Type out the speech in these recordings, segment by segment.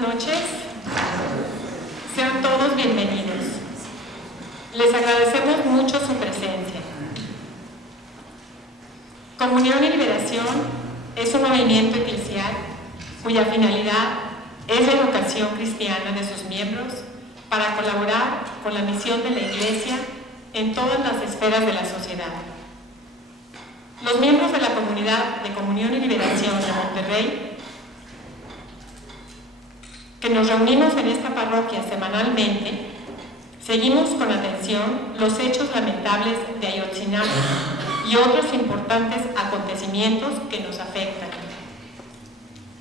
buenas noches. Sean todos bienvenidos. Les agradecemos mucho su presencia. Comunión y Liberación es un movimiento eclesial cuya finalidad es la educación cristiana de sus miembros para colaborar con la misión de la Iglesia en todas las esferas de la sociedad. Los miembros de la comunidad de Comunión y Liberación de Monterrey, que nos reunimos en esta parroquia semanalmente, seguimos con atención los hechos lamentables de Ayotzinapa y otros importantes acontecimientos que nos afectan.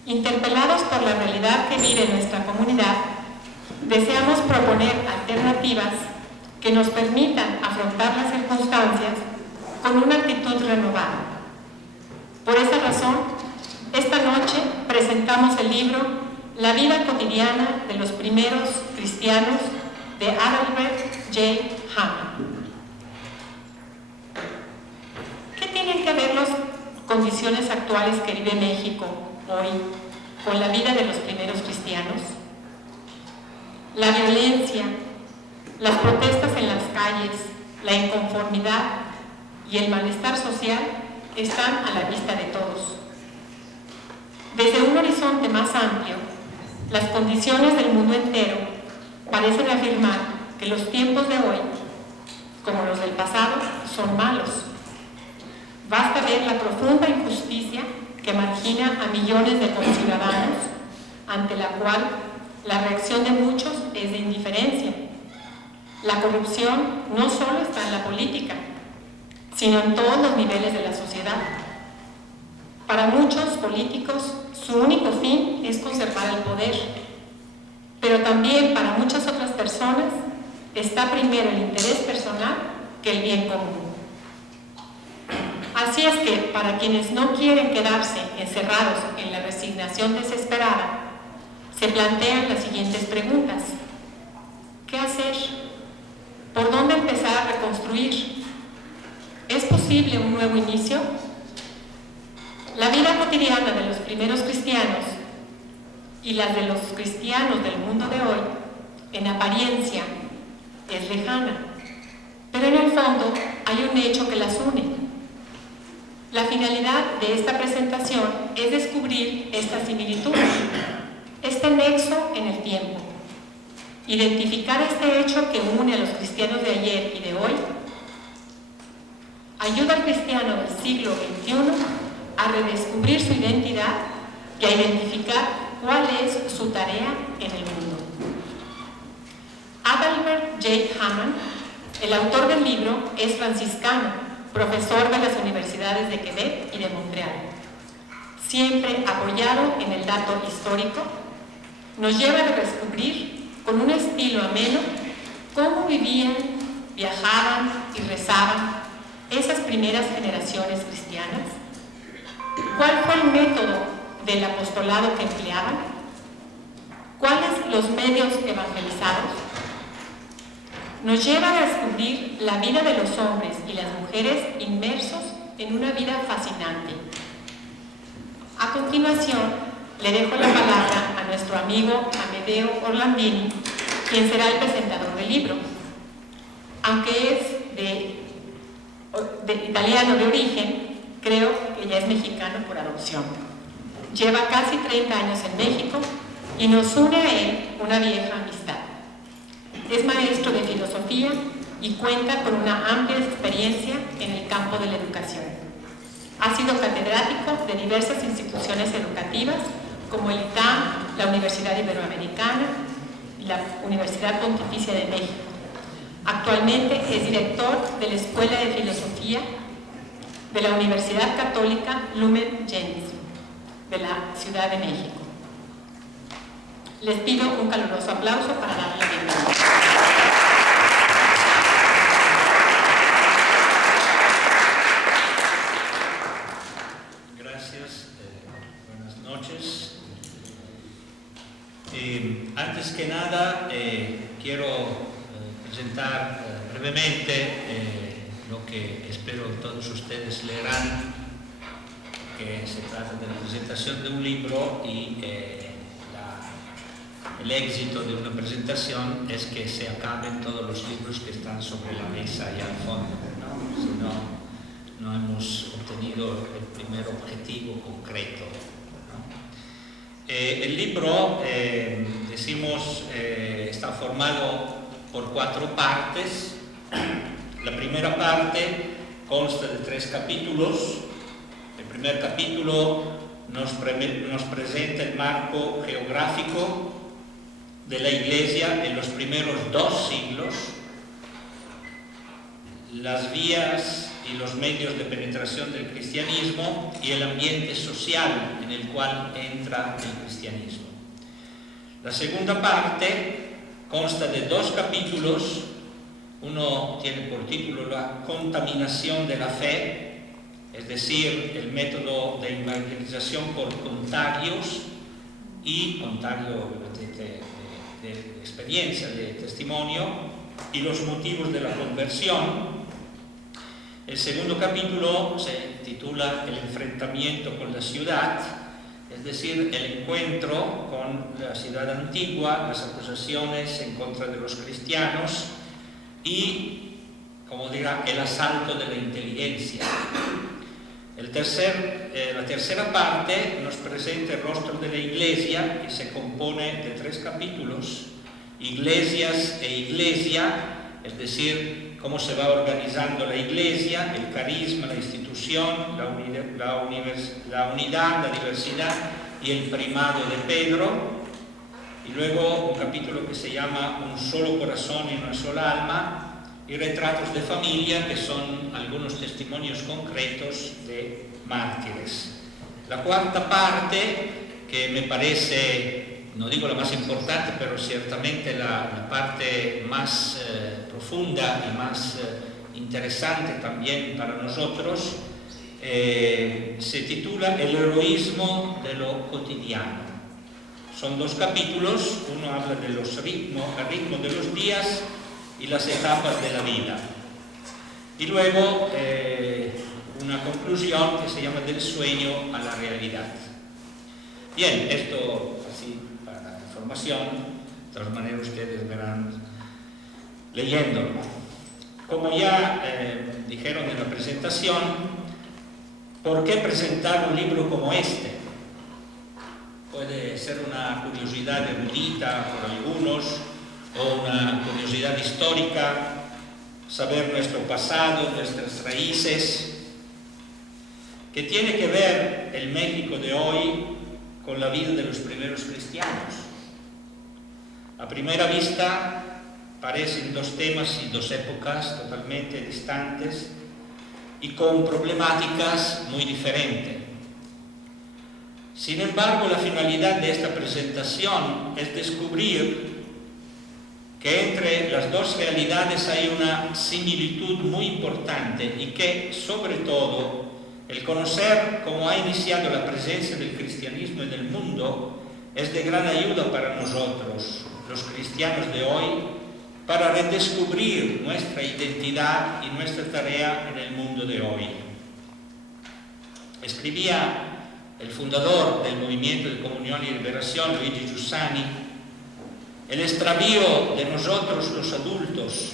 Interpelados por la realidad que vive nuestra comunidad, deseamos proponer alternativas que nos permitan afrontar las circunstancias con una actitud renovada. Por esa razón, esta noche presentamos el libro La vida cotidiana de los primeros cristianos de Adalbert J. Hamann. ¿Qué tienen que ver las condiciones actuales que vive México hoy con la vida de los primeros cristianos? La violencia, las protestas en las calles, la inconformidad y el malestar social están a la vista de todos. Desde un horizonte más amplio, las condiciones del mundo entero parecen afirmar que los tiempos de hoy, como los del pasado, son malos. Basta ver la profunda injusticia que margina a millones de conciudadanos, ante la cual la reacción de muchos es de indiferencia. La corrupción no solo está en la política, sino en todos los niveles de la sociedad. Para muchos políticos, su único fin es conservar el poder, pero también para muchas otras personas está primero el interés personal que el bien común. Así es que, para quienes no quieren quedarse encerrados en la resignación desesperada, se plantean las siguientes preguntas. ¿Qué hacer? ¿Por dónde empezar a reconstruir? ¿Es posible un nuevo inicio? La vida cotidiana de los primeros cristianos y las de los cristianos del mundo de hoy, en apariencia, es lejana, pero en el fondo hay un hecho que las une. La finalidad de esta presentación es descubrir esta similitud, este nexo en el tiempo, identificar este hecho que une a los cristianos de ayer y de hoy, ayuda al cristiano del siglo XXI a redescubrir su identidad y a identificar cuál es su tarea en el mundo. Adalbert J. Hamann, el autor del libro, es franciscano, profesor de las universidades de Quebec y de Montreal. Siempre apoyado en el dato histórico, nos lleva a descubrir con un estilo ameno cómo vivían, viajaban y rezaban esas primeras generaciones cristianas. ¿Cuál fue el método del apostolado que empleaban? ¿Cuáles los medios evangelizados? Nos lleva a descubrir la vida de los hombres y las mujeres inmersos en una vida fascinante. A continuación, le dejo la palabra a nuestro amigo Amedeo Orlandini, quien será el presentador del libro. Aunque es de italiano de origen, creo que ya es mexicano por adopción. Lleva casi 30 años en México y nos une a él una vieja amistad. Es maestro de filosofía y cuenta con una amplia experiencia en el campo de la educación. Ha sido catedrático de diversas instituciones educativas como el ITAM, la Universidad Iberoamericana y la Universidad Pontificia de México. Actualmente es director de la Escuela de Filosofía de la Universidad Católica Lumen Gentium de la Ciudad de México. Les pido un caluroso aplauso para darle la bienvenida. Gracias, buenas noches. Antes que nada, quiero presentar brevemente lo que espero todos ustedes leerán, que se trata de la presentación de un libro y el éxito de una presentación es que se acaben todos los libros que están sobre la mesa y al fondo, ¿no? Si no hemos obtenido el primer objetivo concreto, ¿no? El libro, decimos, está formado por 4 partes. La primera parte consta de 3 capítulos. El primer capítulo nos presenta el marco geográfico de la Iglesia en los primeros 2 siglos, las vías y los medios de penetración del cristianismo y el ambiente social en el cual entra el cristianismo. La segunda parte consta de 2 capítulos. Uno tiene por título La contaminación de la fe, es decir, el método de evangelización por contagios y contagio de experiencia, de testimonio, y los motivos de la conversión. El segundo capítulo se titula El enfrentamiento con la ciudad, es decir, el encuentro con la ciudad antigua, las acusaciones en contra de los cristianos y, como dirá, el asalto de la inteligencia. La tercera parte nos presenta el rostro de la Iglesia, que se compone de 3 capítulos: Iglesias e Iglesia, es decir, cómo se va organizando la Iglesia, el carisma, la institución, la unidad, la diversidad y el primado de Pedro. Y luego un capítulo que se llama Un solo corazón y una sola alma, y retratos de familia, que son algunos testimonios concretos de mártires. La cuarta parte, que me parece, no digo la más importante, pero ciertamente la parte más profunda y más interesante también para nosotros, se titula El heroísmo de lo cotidiano. Son 2 capítulos. Uno habla de el ritmo de los días y las etapas de la vida. Y luego una conclusión que se llama Del sueño a la realidad. Bien, esto así para información. De todas maneras ustedes verán leyéndolo. Como ya dijeron en la presentación, ¿por qué presentar un libro como este? Puede ser una curiosidad erudita por algunos, o una curiosidad histórica, saber nuestro pasado, nuestras raíces. ¿Qué tiene que ver el México de hoy con la vida de los primeros cristianos? A primera vista parecen 2 temas y 2 épocas totalmente distantes y con problemáticas muy diferentes. Sin embargo, la finalidad de esta presentación es descubrir que entre las 2 realidades hay una similitud muy importante y que, sobre todo, el conocer cómo ha iniciado la presencia del cristianismo en el mundo es de gran ayuda para nosotros, los cristianos de hoy, para redescubrir nuestra identidad y nuestra tarea en el mundo de hoy. Escribía el fundador del Movimiento de Comunión y Liberación, Luigi Giussani: el extravío de nosotros los adultos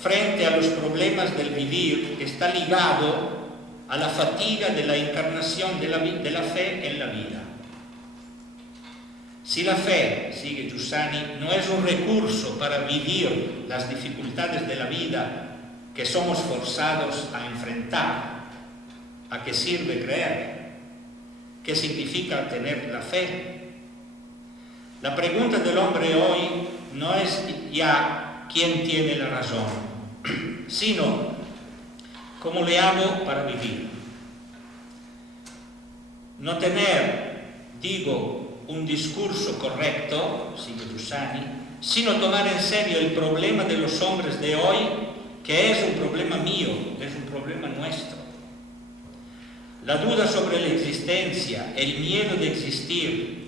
frente a los problemas del vivir está ligado a la fatiga de la encarnación de la fe en la vida. Si la fe, sigue Giussani, no es un recurso para vivir las dificultades de la vida que somos forzados a enfrentar, ¿a qué sirve creer? ¿Qué significa tener la fe? La pregunta del hombre hoy no es ya quién tiene la razón, sino cómo le hago para vivir. No tener, digo, un discurso correcto, sigue Giussani, sino tomar en serio el problema de los hombres de hoy, que es un problema mío, es un problema nuestro. La duda sobre la existencia, el miedo de existir,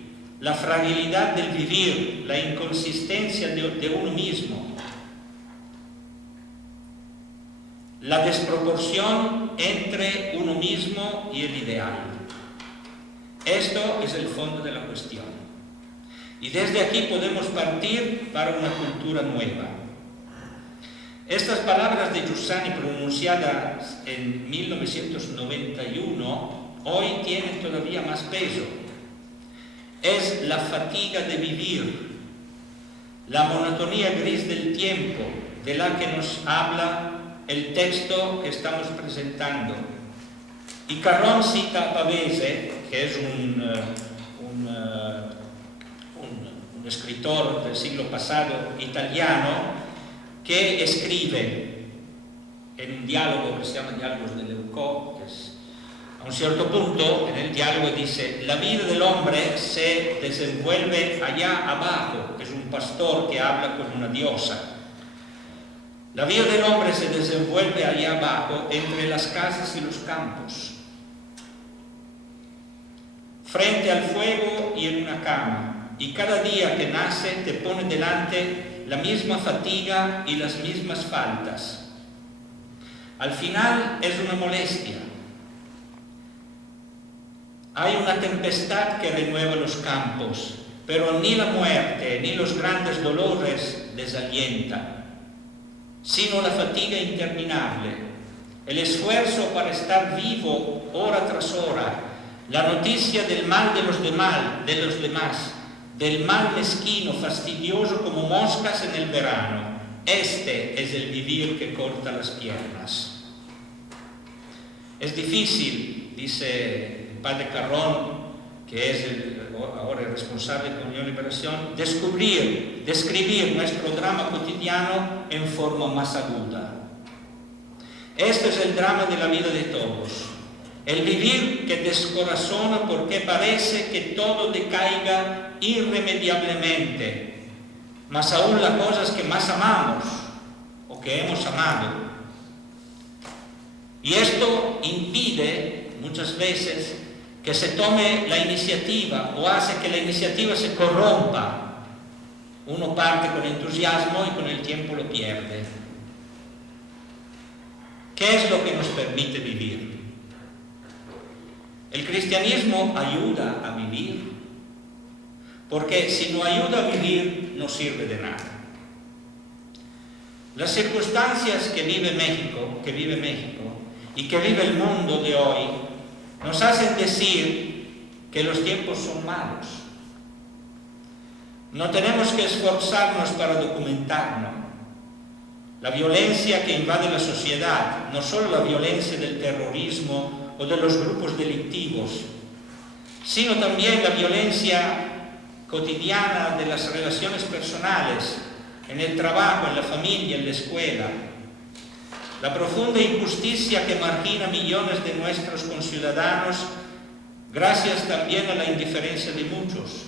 la fragilidad del vivir, la inconsistencia de uno mismo, la desproporción entre uno mismo y el ideal. Esto es el fondo de la cuestión. Y desde aquí podemos partir para una cultura nueva. Estas palabras de Giussani pronunciadas en 1991 hoy tienen todavía más peso. Es la fatiga de vivir, la monotonía gris del tiempo de la que nos habla el texto que estamos presentando. Y Carron cita a Pavese, que es un escritor del siglo pasado italiano, que escribe en un diálogo que se llama Diálogos de Leucot, que es, a un cierto punto en el diálogo dice: la vida del hombre se desenvuelve allá abajo, es un pastor que habla con una diosa. La vida del hombre se desenvuelve allá abajo, entre las casas y los campos, frente al fuego y en una cama. Y cada día que nace te pone delante la misma fatiga y las mismas faltas. Al final es una molestia. Hay una tempestad que renueva los campos, pero ni la muerte ni los grandes dolores desalientan, sino la fatiga interminable, el esfuerzo para estar vivo hora tras hora, la noticia del mal de los demás, del mal mezquino, fastidioso como moscas en el verano. Este es el vivir que corta las piernas. Es difícil, dice el padre Carron, que es ahora el responsable de Unión y Liberación, describir nuestro drama cotidiano en forma más aguda. Este es el drama de la vida de todos. El vivir que descorazona porque parece que todo decaiga irremediablemente, más aún las cosas que más amamos o que hemos amado. Y esto impide muchas veces que se tome la iniciativa o hace que la iniciativa se corrompa. Uno parte con entusiasmo y con el tiempo lo pierde. ¿Qué es lo que nos permite vivir? El cristianismo ayuda a vivir, porque si no ayuda a vivir, no sirve de nada. Las circunstancias que vive México y que vive el mundo de hoy nos hacen decir que los tiempos son malos. No tenemos que esforzarnos para documentarnos. La violencia que invade la sociedad, no solo la violencia del terrorismo o de los grupos delictivos, sino también la violencia cotidiana de las relaciones personales, en el trabajo, en la familia, en la escuela. La profunda injusticia que margina millones de nuestros conciudadanos, gracias también a la indiferencia de muchos.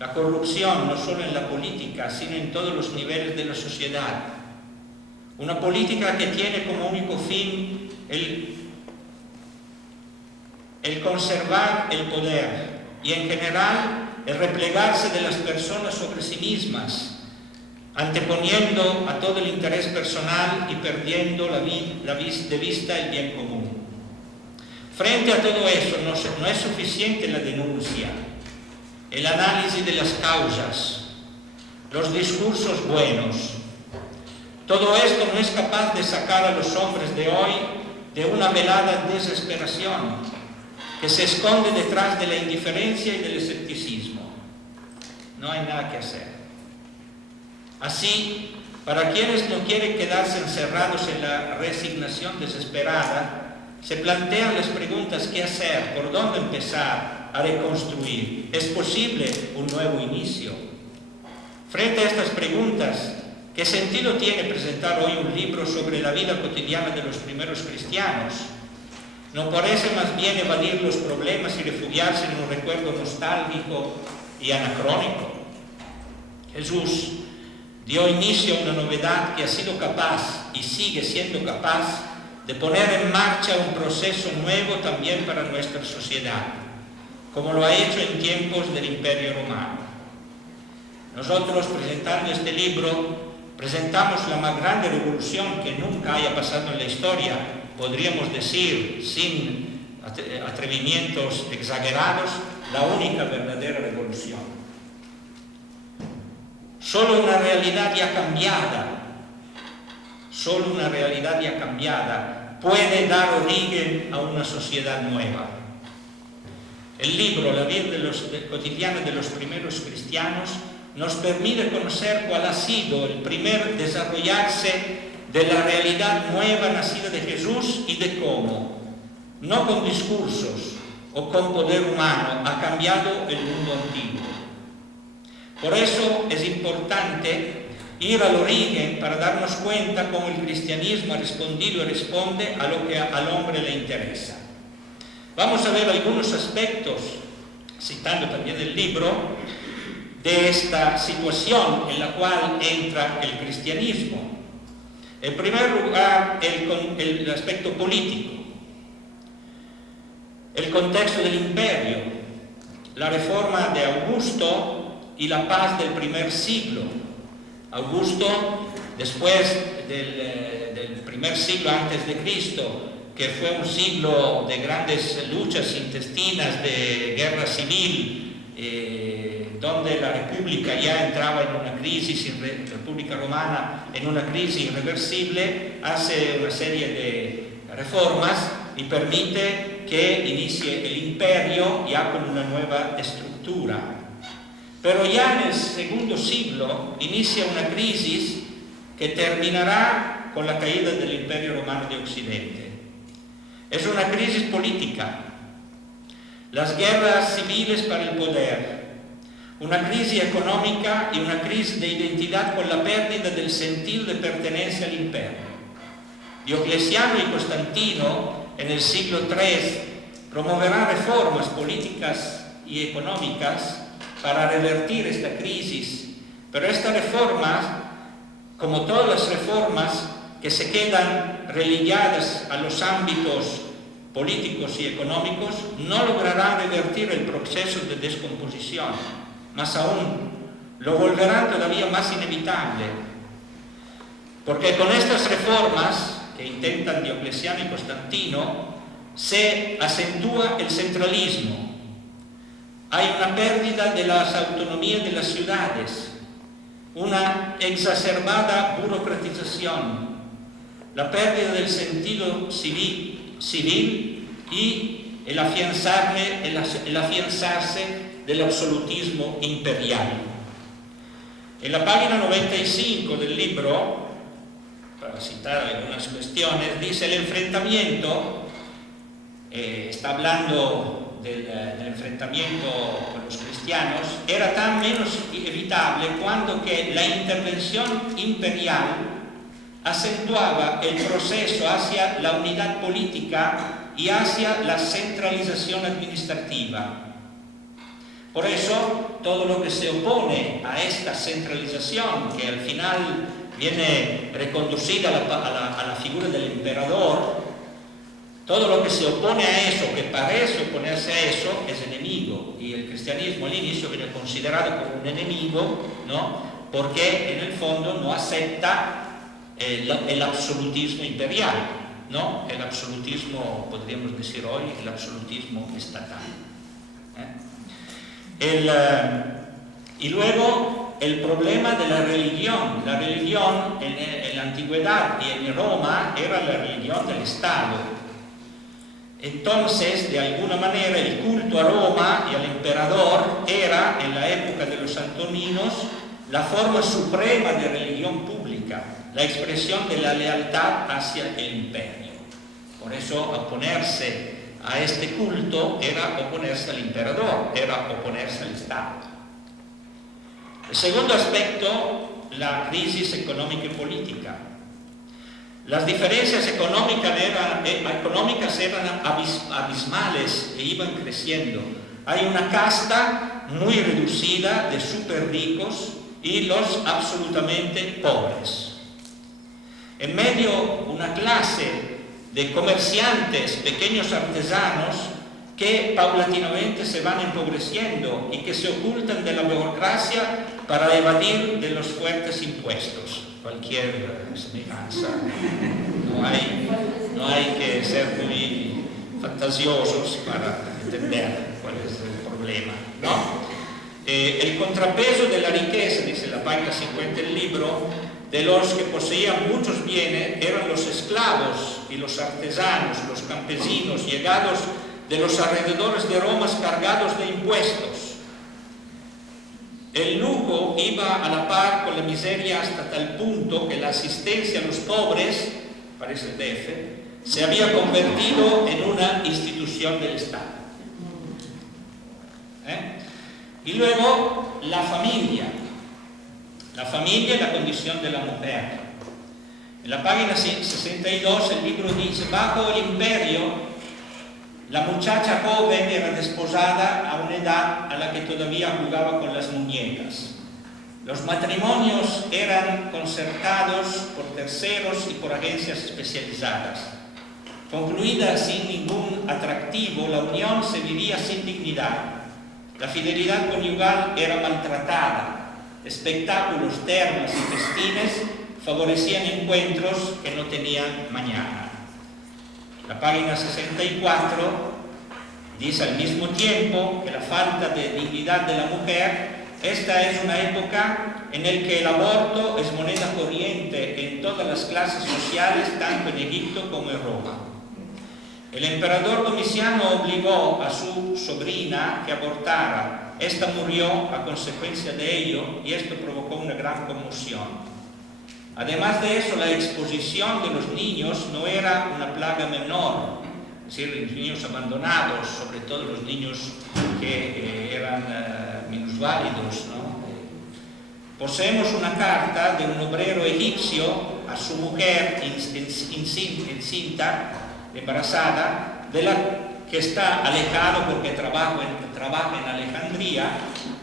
La corrupción, no solo en la política, sino en todos los niveles de la sociedad. Una política que tiene como único fin el conservar el poder y en general el replegarse de las personas sobre sí mismas, anteponiendo a todo el interés personal y perdiendo de vista el bien común. Frente a todo eso no es suficiente la denuncia, el análisis de las causas, los discursos buenos. Todo esto no es capaz de sacar a los hombres de hoy de una velada desesperación que se esconde detrás de la indiferencia y del escepticismo. No hay nada que hacer. Así, para quienes no quieren quedarse encerrados en la resignación desesperada, se plantean las preguntas: ¿qué hacer? ¿Por dónde empezar a reconstruir? ¿Es posible un nuevo inicio? Frente a estas preguntas, ¿qué sentido tiene presentar hoy un libro sobre la vida cotidiana de los primeros cristianos? ¿No parece más bien evadir los problemas y refugiarse en un recuerdo nostálgico y anacrónico? Jesús dio inicio a una novedad que ha sido capaz y sigue siendo capaz de poner en marcha un proceso nuevo también para nuestra sociedad, como lo ha hecho en tiempos del Imperio Romano. Nosotros, presentando este libro, presentamos la más grande revolución que nunca haya pasado en la historia, podríamos decir, sin atrevimientos exagerados, la única verdadera revolución. Solo una realidad ya cambiada puede dar origen a una sociedad nueva. El libro, la vida cotidiana de los primeros cristianos, nos permite conocer cuál ha sido el primer desarrollarse de la realidad nueva nacida de Jesús y de cómo, no con discursos o con poder humano, ha cambiado el mundo antiguo. Por eso es importante ir al origen para darnos cuenta cómo el cristianismo ha respondido y responde a lo que al hombre le interesa. Vamos a ver algunos aspectos, citando también el libro, de esta situación en la cual entra el cristianismo. En primer lugar, el aspecto político, el contexto del imperio, la reforma de Augusto y la paz del primer siglo. Augusto, después del primer siglo antes de Cristo, que fue un siglo de grandes luchas intestinas, de guerra civil, donde la República ya entraba en una crisis, la República Romana en una crisis irreversible, hace una serie de reformas y permite que inicie el imperio ya con una nueva estructura. Pero ya en el segundo siglo inicia una crisis que terminará con la caída del Imperio Romano de Occidente. Es una crisis política, las guerras civiles para el poder, una crisis económica y una crisis de identidad con la pérdida del sentido de pertenencia al imperio. Diocleciano y Constantino, en el siglo III, promoverán reformas políticas y económicas para revertir esta crisis, pero estas reformas, como todas las reformas que se quedan relegadas a los ámbitos políticos y económicos, no lograrán revertir el proceso de descomposición, más aún, lo volverán todavía más inevitable, porque con estas reformas que intentan Diocleciano y Constantino, se acentúa el centralismo. Hay una pérdida de las autonomías de las ciudades, una exacerbada burocratización, la pérdida del sentido civil y el afianzarse del absolutismo imperial. En la página 95 del libro, para citar algunas cuestiones, dice: el enfrentamiento, está hablando del enfrentamiento con los cristianos, era tan menos evitable cuando que la intervención imperial acentuaba el proceso hacia la unidad política y hacia la centralización administrativa. Por eso, todo lo que se opone a esta centralización, que al final viene reconducida a la figura del emperador, todo lo que se opone a eso, que parece oponerse a eso, es enemigo. Y el cristianismo al inicio viene considerado como un enemigo, ¿no? Porque en el fondo no acepta el absolutismo imperial, ¿no? El absolutismo, podríamos decir hoy, el absolutismo estatal. Y luego el problema de la religión. La religión en la antigüedad y en Roma era la religión del Estado. Entonces, de alguna manera, el culto a Roma y al emperador era, en la época de los antoninos, la forma suprema de religión pública, la expresión de la lealtad hacia el imperio. Por eso, oponerse a este culto era oponerse al emperador, era oponerse al Estado. El segundo aspecto, la crisis económica y política. Las diferencias económicas eran abismales e iban creciendo. Hay una casta muy reducida de súper ricos y los absolutamente pobres. En medio, una clase de comerciantes, pequeños artesanos, que paulatinamente se van empobreciendo y que se ocultan de la burocracia para evadir de los fuertes impuestos. Cualquier semejanza, no hay que ser muy fantasiosos para entender cuál es el problema, ¿no? el contrapeso de la riqueza, dice la página 50 del libro, de los que poseían muchos bienes eran los esclavos y los artesanos, los campesinos llegados de los alrededores de Roma cargados de impuestos. El lujo iba a la par con la miseria hasta tal punto que la asistencia a los pobres, parece el DF, se había convertido en una institución del Estado. Y luego la familia y la condición de la mujer. En la página 62 el libro dice: bajo el imperio la muchacha joven era desposada a una edad a la que todavía jugaba con las muñecas. Los matrimonios eran concertados por terceros y por agencias especializadas. Concluida sin ningún atractivo, la unión se vivía sin dignidad. La fidelidad conyugal era maltratada. Espectáculos, termas y festines favorecían encuentros que no tenían mañana. La página 64 dice al mismo tiempo que la falta de dignidad de la mujer, esta es una época en la que el aborto es moneda corriente en todas las clases sociales, tanto en Egipto como en Roma. El emperador Domiciano obligó a su sobrina que abortara. Esta murió a consecuencia de ello y esto provocó una gran conmoción. Además de eso, la exposición de los niños no era una plaga menor, es decir, los niños abandonados, sobre todo los niños que eran minusválidos, ¿no? Poseemos una carta de un obrero egipcio a su mujer encinta, embarazada, de la que está alejado porque trabaja en Alejandría,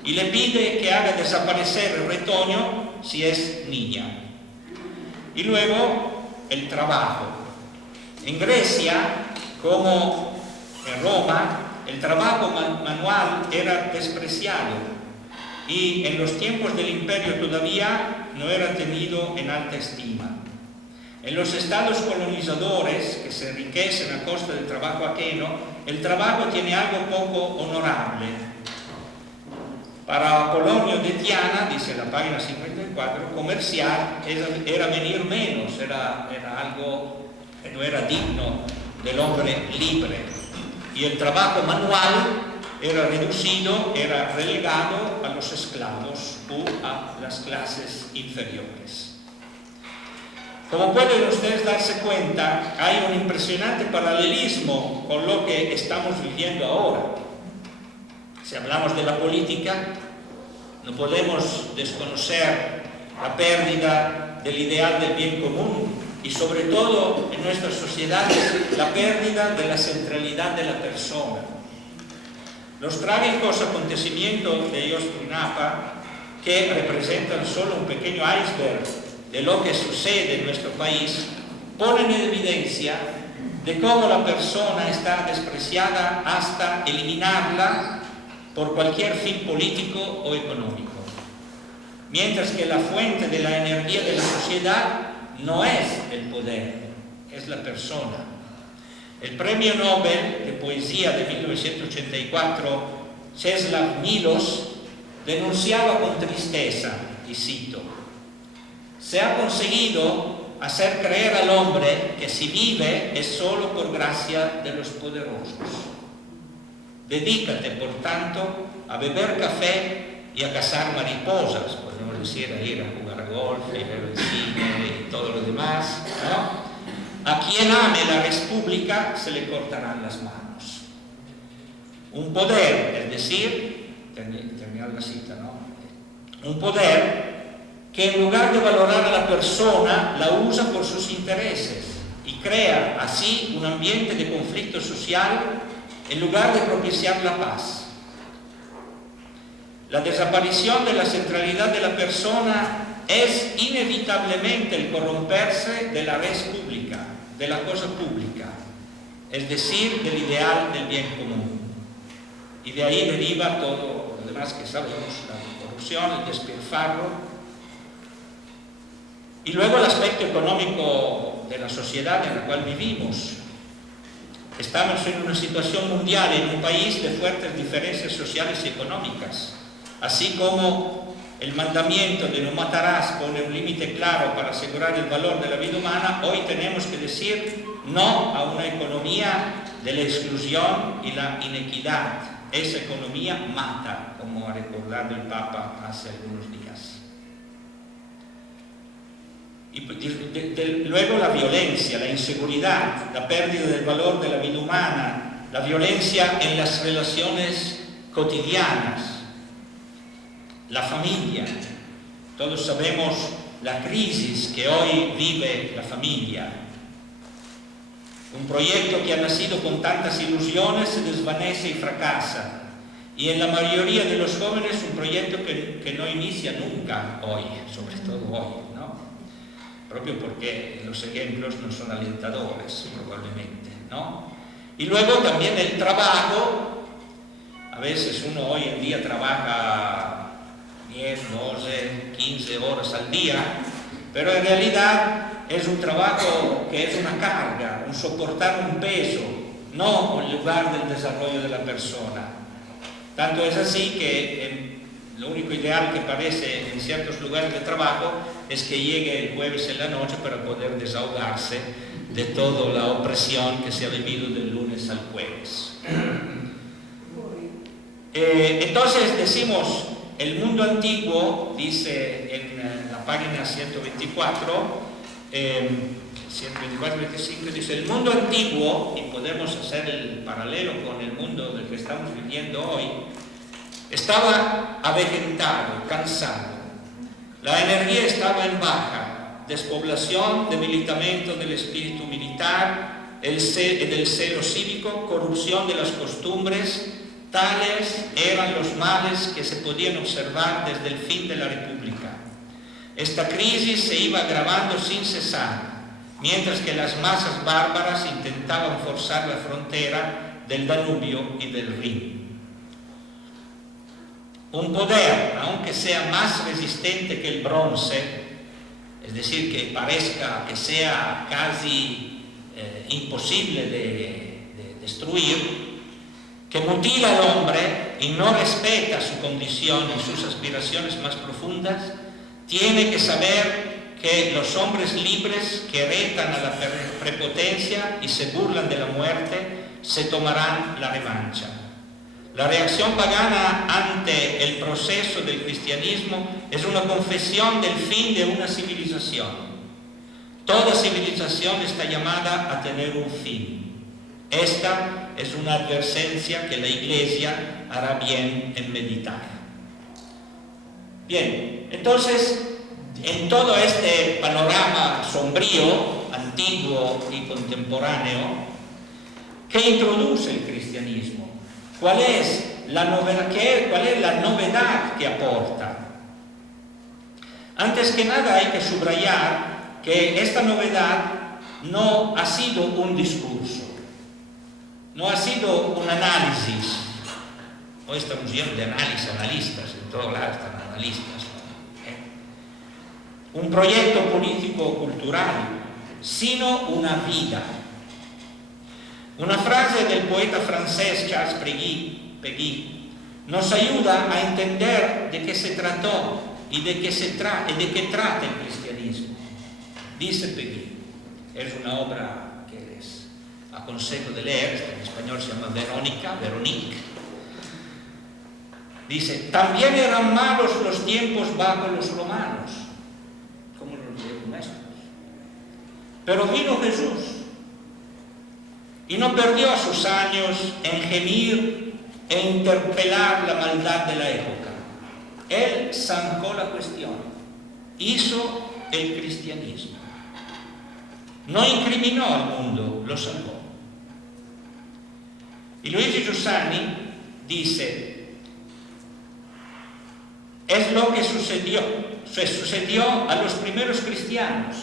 y le pide que haga desaparecer el retoño si es niña. Y luego el trabajo. En Grecia, como en Roma, el trabajo manual era despreciado y en los tiempos del imperio todavía no era tenido en alta estima. En los estados colonizadores, que se enriquecen a costa del trabajo ajeno, el trabajo tiene algo poco honorable. Para Apolonio de Tiana, dice la página 54, comerciar era venir menos, era algo que no era digno del hombre libre. Y el trabajo manual era reducido, era relegado a los esclavos o a las clases inferiores. Como pueden ustedes darse cuenta, hay un impresionante paralelismo con lo que estamos viviendo ahora. Si hablamos de la política, no podemos desconocer la pérdida del ideal del bien común y sobre todo en nuestras sociedades la pérdida de la centralidad de la persona. Los trágicos acontecimientos de Ayotzinapa, que representan solo un pequeño iceberg de lo que sucede en nuestro país, ponen en evidencia de cómo la persona está despreciada hasta eliminarla por cualquier fin político o económico. Mientras que la fuente de la energía de la sociedad no es el poder, es la persona. El premio Nobel de Poesía de 1984, Czesław Miłosz, denunciaba con tristeza, y cito: se ha conseguido hacer creer al hombre que si vive es solo por gracia de los poderosos. Dedícate, por tanto, a beber café y a cazar mariposas, podemos decir, a ir a jugar golf, a ir al cine y todo lo demás, ¿no? A quien ame la república se le cortarán las manos. Un poder, es decir, terminar la cita, ¿no? Un poder que en lugar de valorar a la persona, la usa por sus intereses y crea así un ambiente de conflicto social en lugar de propiciar la paz. La desaparición de la centralidad de la persona es inevitablemente el corromperse de la res pública, de la cosa pública, es decir, del ideal del bien común. Y de ahí deriva todo lo demás que sabemos, la corrupción, el despilfarro. Y luego el aspecto económico de la sociedad en la cual vivimos. Estamos en una situación mundial, en un país de fuertes diferencias sociales y económicas. Así como el mandamiento de no matarás pone un límite claro para asegurar el valor de la vida humana, hoy tenemos que decir no a una economía de la exclusión y la inequidad. Esa economía mata, como ha recordado el Papa hace algunos días. Y luego la violencia, la inseguridad, la pérdida del valor de la vida humana, la violencia en las relaciones cotidianas, la familia. Todos sabemos la crisis que hoy vive la familia. Un proyecto que ha nacido con tantas ilusiones se desvanece y fracasa. Y en la mayoría de los jóvenes un proyecto que no inicia nunca hoy, sobre todo hoy, ¿no? Propio porque los ejemplos no son alentadores, probablemente, ¿no? Y luego también el trabajo. A veces uno hoy en día trabaja 10, 12, 15 horas al día, pero en realidad es un trabajo que es una carga, un soportar un peso, no un lugar del desarrollo de la persona. Tanto es así que lo único ideal que parece en ciertos lugares de trabajo es que llegue el jueves en la noche para poder desahogarse de toda la opresión que se ha vivido del lunes al jueves. Entonces decimos, el mundo antiguo, dice en la página 124, 124-25, dice, el mundo antiguo, y podemos hacer el paralelo con el mundo del que estamos viviendo hoy, estaba avejentado, cansado. La energía estaba en baja, despoblación, debilitamiento del espíritu militar, del celo cívico, corrupción de las costumbres. Tales eran los males que se podían observar desde el fin de la República. Esta crisis se iba agravando sin cesar, mientras que las masas bárbaras intentaban forzar la frontera del Danubio y del Rin. Un poder, aunque sea más resistente que el bronce, es decir, que parezca que sea casi imposible de destruir, que mutila al hombre y no respeta su condición y sus aspiraciones más profundas, tiene que saber que los hombres libres que retan a la prepotencia y se burlan de la muerte se tomarán la revancha. La reacción pagana ante el proceso del cristianismo es una confesión del fin de una civilización. Toda civilización está llamada a tener un fin. Esta es una advertencia que la Iglesia hará bien en meditar. Bien, entonces, en todo este panorama sombrío, antiguo y contemporáneo, ¿qué introduce el cristianismo? ¿Cuál es la novedad que aporta? Antes que nada hay que subrayar que esta novedad no ha sido un discurso, no ha sido un análisis. Hoy estamos llenos de analistas, en todo lado están analistas. Un proyecto político-cultural, sino una vida. Una frase del poeta francés Charles Péguy nos ayuda a entender de qué se trató y de qué trata el cristianismo. Dice Péguy, es una obra que les aconsejo de leer, en español se llama Véronique. Dice, también eran malos los tiempos bajo los romanos, como los nuestros. Pero vino Jesús y no perdió sus años en gemir e interpelar la maldad de la época. Él zancó la cuestión, hizo el cristianismo. No incriminó al mundo, lo salvó. Y Luigi Giussani dice, es lo que sucedió a los primeros cristianos.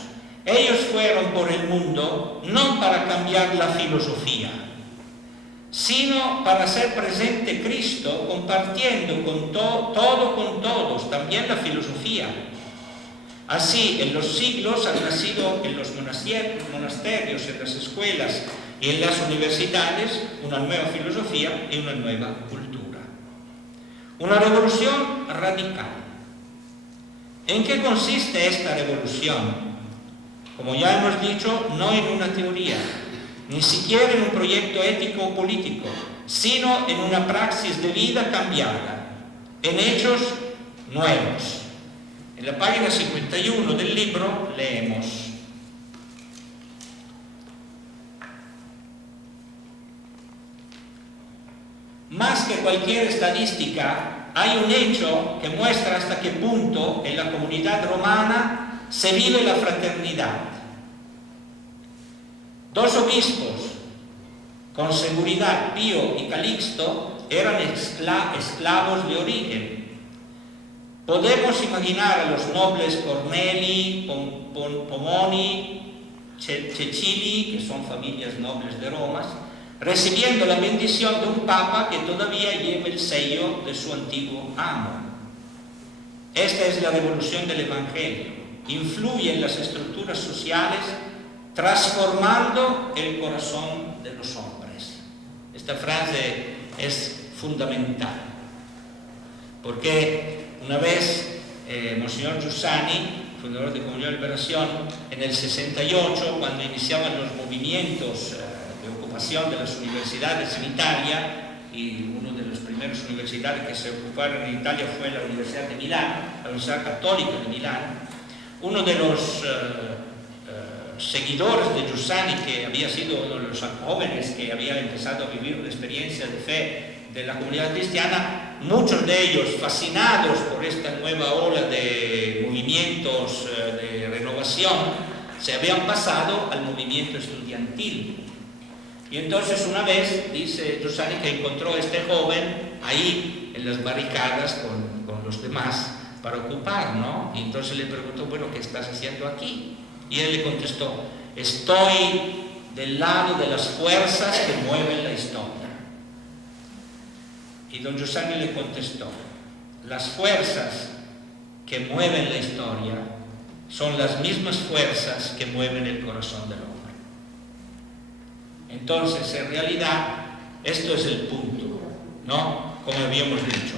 Ellos fueron por el mundo no para cambiar la filosofía, sino para hacer presente Cristo, compartiendo con todo con todos, también la filosofía. Así, en los siglos han nacido en los monasterios, en las escuelas y en las universidades una nueva filosofía y una nueva cultura. una revolución radical. ¿En qué consiste esta revolución? Como ya hemos dicho, no en una teoría, ni siquiera en un proyecto ético o político, sino en una praxis de vida cambiada, en hechos nuevos. En la página 51 del libro leemos: más que cualquier estadística, hay un hecho que muestra hasta qué punto en la comunidad romana se vive la fraternidad. Dos obispos, con seguridad Pío y Calixto, eran esclavos de origen. Podemos imaginar a los nobles Corneli, Pomoni, Cecili, que son familias nobles de Roma, recibiendo la bendición de un papa que todavía lleva el sello de su antiguo amo. Esta es la revolución del Evangelio. Influye en las estructuras sociales, transformando el corazón de los hombres. Esta frase es fundamental, porque una vez Monseñor Giussani, fundador de Comunión y Liberación, en el 68, cuando iniciaban los movimientos de ocupación de las universidades en Italia, y una de las primeras universidades que se ocuparon en Italia fue la Universidad de Milán, la Universidad Católica de Milán, uno de los seguidores de Giussani, que había sido uno de los jóvenes que había empezado a vivir una experiencia de fe de la comunidad cristiana, muchos de ellos fascinados por esta nueva ola de movimientos de renovación, se habían pasado al movimiento estudiantil. Y entonces una vez dice Giussani que encontró a este joven ahí en las barricadas con los demás para ocupar, ¿no? Y entonces le preguntó, bueno, ¿qué estás haciendo aquí? Y él le contestó, estoy del lado de las fuerzas que mueven la historia. Y don Giussani le contestó, las fuerzas que mueven la historia son las mismas fuerzas que mueven el corazón del hombre. Entonces, en realidad, esto es el punto, ¿no? Como habíamos dicho,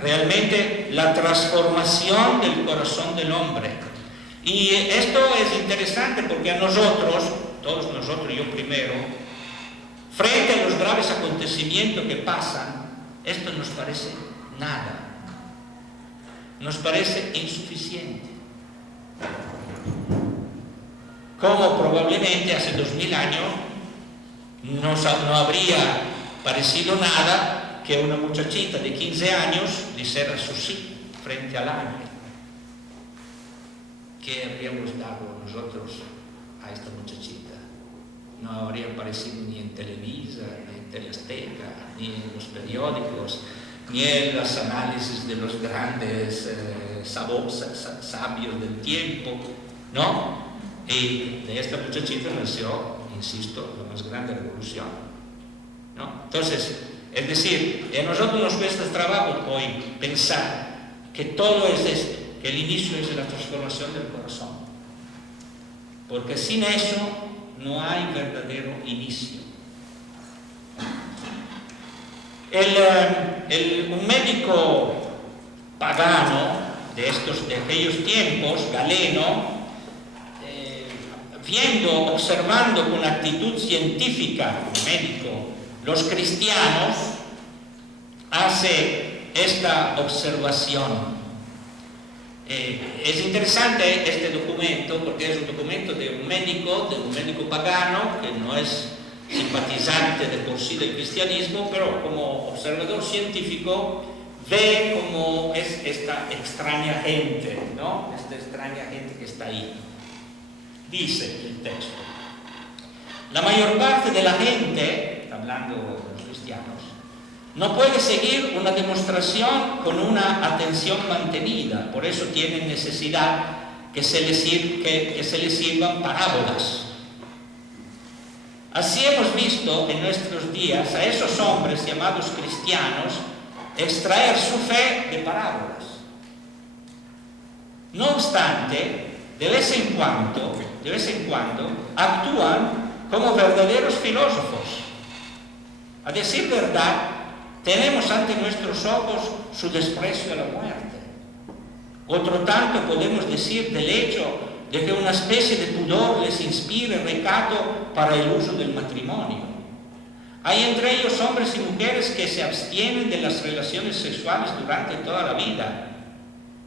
realmente la transformación del corazón del hombre. Y esto es interesante porque a nosotros, todos nosotros, yo primero, frente a los graves acontecimientos que pasan, esto nos parece nada, nos parece insuficiente. Como probablemente hace 2000 años no habría parecido nada que una muchachita de 15 años dijera su sí frente al ángel. ¿Qué habríamos dado nosotros a esta muchachita? No habría aparecido ni en Televisa, ni en Teleazteca, ni en los periódicos, ni en los análisis de los grandes sabios del tiempo, ¿no? Y de esta muchachita nació, insisto, la más grande revolución, ¿no? Entonces, es decir, a nosotros nos cuesta trabajo hoy pensar que todo es esto, que el inicio es la transformación del corazón, porque sin eso no hay verdadero inicio. Un médico pagano de aquellos tiempos, Galeno, observando con actitud científica, médico, los cristianos, hace esta observación. Es interesante este documento porque es un documento de un médico pagano que no es simpatizante de por sí del cristianismo, pero como observador científico ve cómo es esta extraña gente, ¿no? Esta extraña gente que está ahí. Dice el texto, la mayor parte de la gente, hablando de los cristianos, no puede seguir una demostración con una atención mantenida, por eso tienen necesidad que se les sirvan parábolas. Así hemos visto en nuestros días a esos hombres llamados cristianos extraer su fe de parábolas. No obstante, de vez en cuando actúan como verdaderos filósofos. A decir verdad, tenemos ante nuestros ojos su desprecio a la muerte. Otro tanto podemos decir del hecho de que una especie de pudor les inspire recato para el uso del matrimonio. Hay entre ellos hombres y mujeres que se abstienen de las relaciones sexuales durante toda la vida.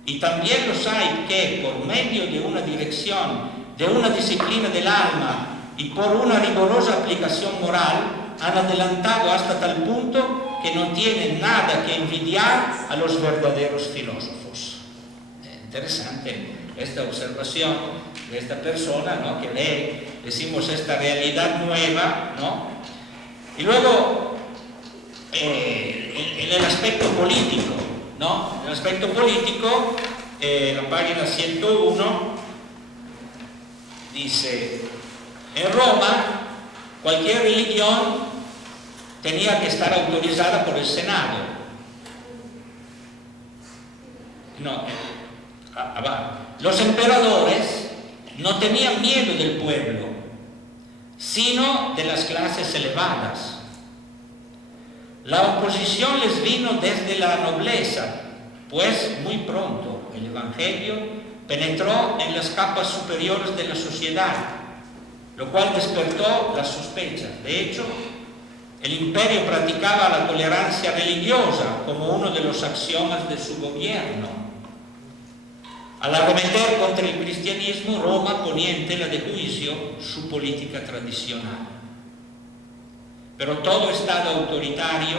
Y también los hay que, por medio de una dirección, de una disciplina del alma y por una rigurosa aplicación moral, han adelantado hasta tal punto que no tienen nada que envidiar a los verdaderos filósofos. Interesante esta observación de esta persona, ¿no?, que ve, decimos, esta realidad nueva, ¿no? Y luego, en el aspecto político, ¿no? En el aspecto político, la página 101 dice: en Roma, cualquier religión tenía que estar autorizada por el Senado. Los emperadores no tenían miedo del pueblo, sino de las clases elevadas. La oposición les vino desde la nobleza, pues muy pronto el Evangelio penetró en las capas superiores de la sociedad, lo cual despertó las sospechas. De hecho, el imperio practicaba la tolerancia religiosa como uno de los axiomas de su gobierno. Al arremeter contra el cristianismo, Roma ponía en tela de juicio su política tradicional. Pero todo Estado autoritario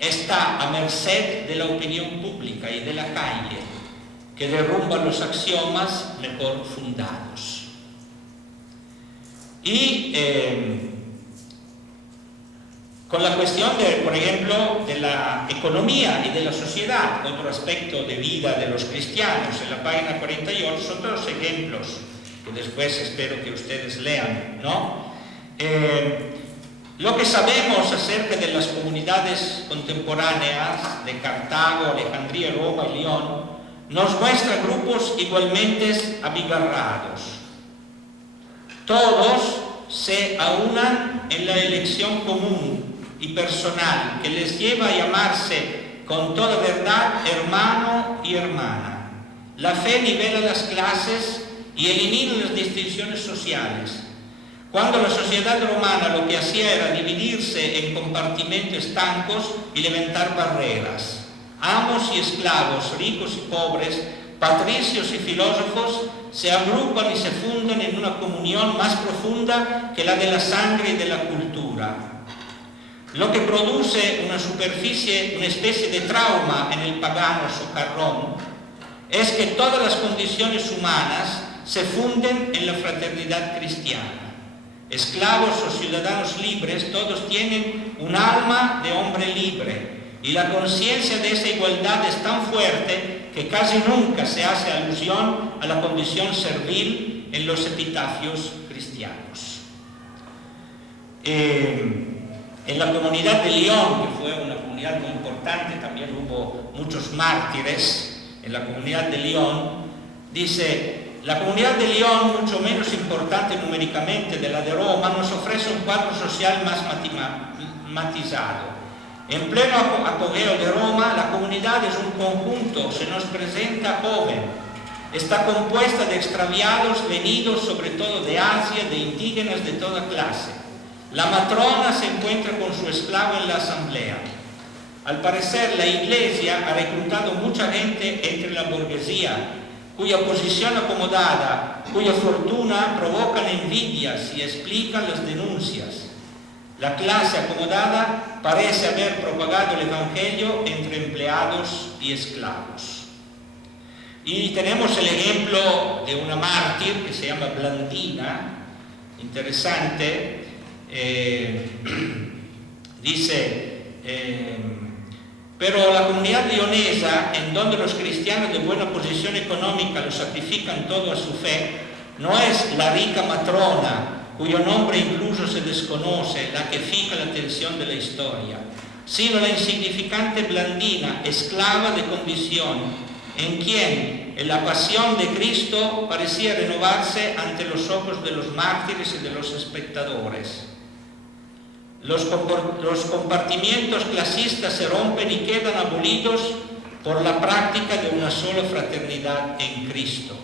está a merced de la opinión pública y de la calle, que derrumba los axiomas mejor fundados. Y con la cuestión, por ejemplo, de la economía y de la sociedad, otro aspecto de vida de los cristianos, en la página 48, son todos ejemplos que después espero que ustedes lean, ¿no? Lo que sabemos acerca de las comunidades contemporáneas de Cartago, Alejandría, Roma y León nos muestra grupos igualmente abigarrados. Todos se aunan en la elección común y personal que les lleva a llamarse con toda verdad hermano y hermana. La fe nivela las clases y elimina las distinciones sociales. Cuando la sociedad romana lo que hacía era dividirse en compartimentos estancos y levantar barreras. Amos y esclavos, ricos y pobres, patricios y filósofos se agrupan y se fundan en una comunión más profunda que la de la sangre y de la cultura. Lo que produce una especie de trauma en el pagano socarrón, es que todas las condiciones humanas se funden en la fraternidad cristiana. Esclavos o ciudadanos libres, todos tienen un alma de hombre libre, y la conciencia de esa igualdad es tan fuerte que casi nunca se hace alusión a la condición servil en los epitafios cristianos. En la comunidad de León, que fue una comunidad muy importante, también hubo muchos mártires en la comunidad de León, dice: la comunidad de León, mucho menos importante numéricamente de la de Roma, nos ofrece un cuadro social más matizado. En pleno apogeo de Roma, la comunidad es un conjunto, se nos presenta joven. Está compuesta de extraviados venidos sobre todo de Asia, de indígenas de toda clase. La matrona se encuentra con su esclavo en la asamblea. Al parecer, la Iglesia ha reclutado mucha gente entre la burguesía, cuya posición acomodada, cuya fortuna provocan envidias y explican las denuncias. La clase acomodada parece haber propagado el Evangelio entre empleados y esclavos. Y tenemos el ejemplo de una mártir que se llama Blandina, interesante. Dice: pero la comunidad leonesa, en donde los cristianos de buena posición económica lo sacrifican todo a su fe, no es la rica matrona, cuyo nombre incluso se desconoce, la que fija la atención de la historia, sino la insignificante Blandina, esclava de condición, en quien la pasión de Cristo parecía renovarse ante los ojos de los mártires y de los espectadores. los compartimientos clasistas se rompen y quedan abolidos por la práctica de una sola fraternidad en Cristo.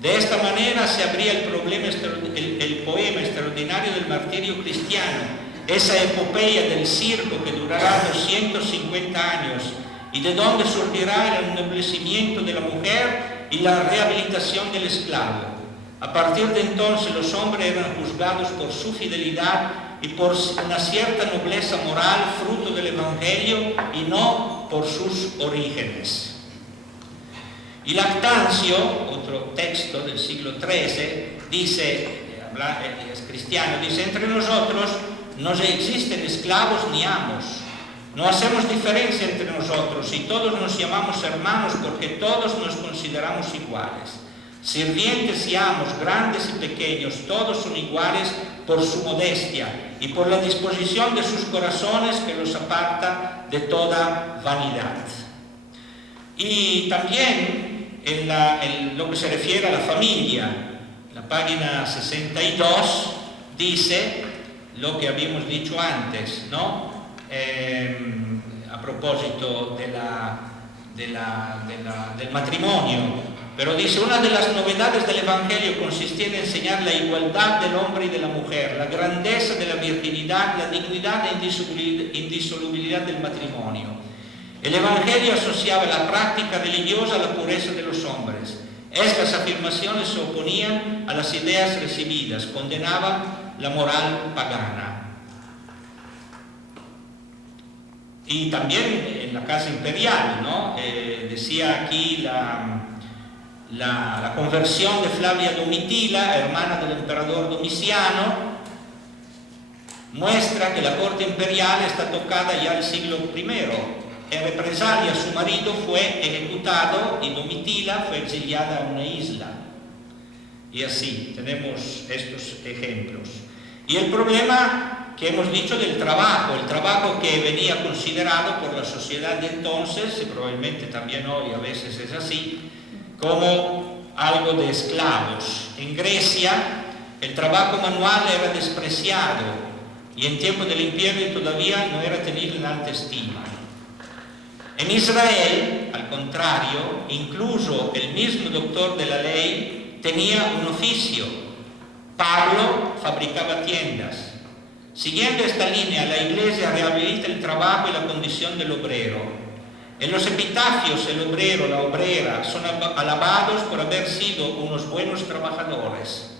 De esta manera se abría el poema extraordinario del martirio cristiano, esa epopeya del circo que durará 250 años y de donde surgirá el ennoblecimiento de la mujer y la rehabilitación del esclavo. A partir de entonces los hombres eran juzgados por su fidelidad y por una cierta nobleza moral fruto del Evangelio y no por sus orígenes. Y Lactancio, otro texto del siglo XIII, dice, es cristiano, dice: entre nosotros no existen esclavos ni amos, no hacemos diferencia entre nosotros y todos nos llamamos hermanos porque todos nos consideramos iguales. Sirvientes y amos, grandes y pequeños, todos son iguales por su modestia y por la disposición de sus corazones que los aparta de toda vanidad. Y también en lo que se refiere a la familia, la página 62 dice lo que habíamos dicho antes, ¿no? A propósito del matrimonio. Pero dice: una de las novedades del Evangelio consistía en enseñar la igualdad del hombre y de la mujer, la grandeza de la virginidad, la dignidad e indisolubilidad del matrimonio. El Evangelio asociaba la práctica religiosa a la pureza de los hombres. Estas afirmaciones se oponían a las ideas recibidas, condenaban la moral pagana. Y también en la Casa Imperial, ¿no? Decía aquí la conversión de Flavia Domitila, hermana del emperador Domiciano, muestra que la corte imperial está tocada ya al siglo I. En represalia su marido fue ejecutado y Domitila fue exiliada a una isla. Y así tenemos estos ejemplos. Y el problema que hemos dicho del trabajo, el trabajo que venía considerado por la sociedad de entonces, y probablemente también hoy a veces es así, como algo de esclavos. En Grecia el trabajo manual era despreciado y en tiempo del imperio todavía no era tenido en alta estima. En Israel, al contrario, incluso el mismo doctor de la ley tenía un oficio. Pablo fabricaba tiendas. Siguiendo esta línea, la Iglesia rehabilita el trabajo y la condición del obrero. En los epitafios, el obrero, la obrera, son alabados por haber sido unos buenos trabajadores.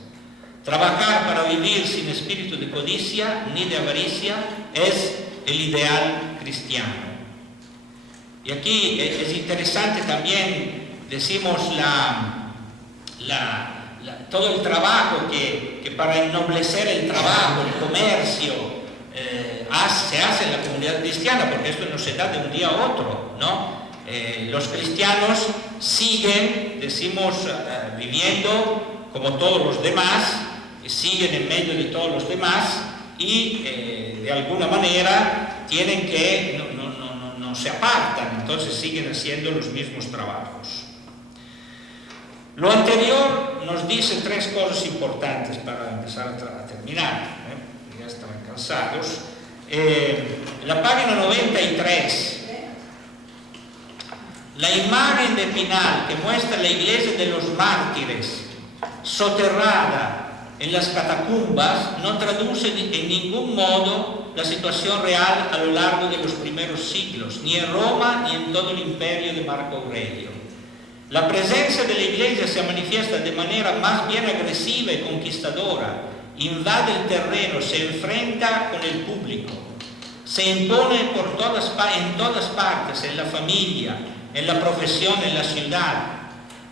Trabajar para vivir sin espíritu de codicia ni de avaricia es el ideal cristiano. Y aquí es interesante también, decimos, todo el trabajo que para ennoblecer el trabajo, el comercio, se hace en la comunidad cristiana, porque esto no se da de un día a otro, ¿no? Los cristianos siguen, decimos, viviendo como todos los demás, siguen en medio de todos los demás y de alguna manera tienen que, no se apartan, entonces siguen haciendo los mismos trabajos. Lo anterior nos dice tres cosas importantes para empezar a terminar, ya estaban cansados. La página 93, la imagen de Pinal que muestra la iglesia de los mártires soterrada en las catacumbas no traduce en ningún modo la situación real a lo largo de los primeros siglos, ni en Roma ni en todo el imperio de Marco Aurelio. La presencia de la iglesia se manifiesta de manera más bien agresiva y conquistadora, invade el terreno, se enfrenta con el público, se impone en todas partes, en la familia, en la profesión, en la ciudad.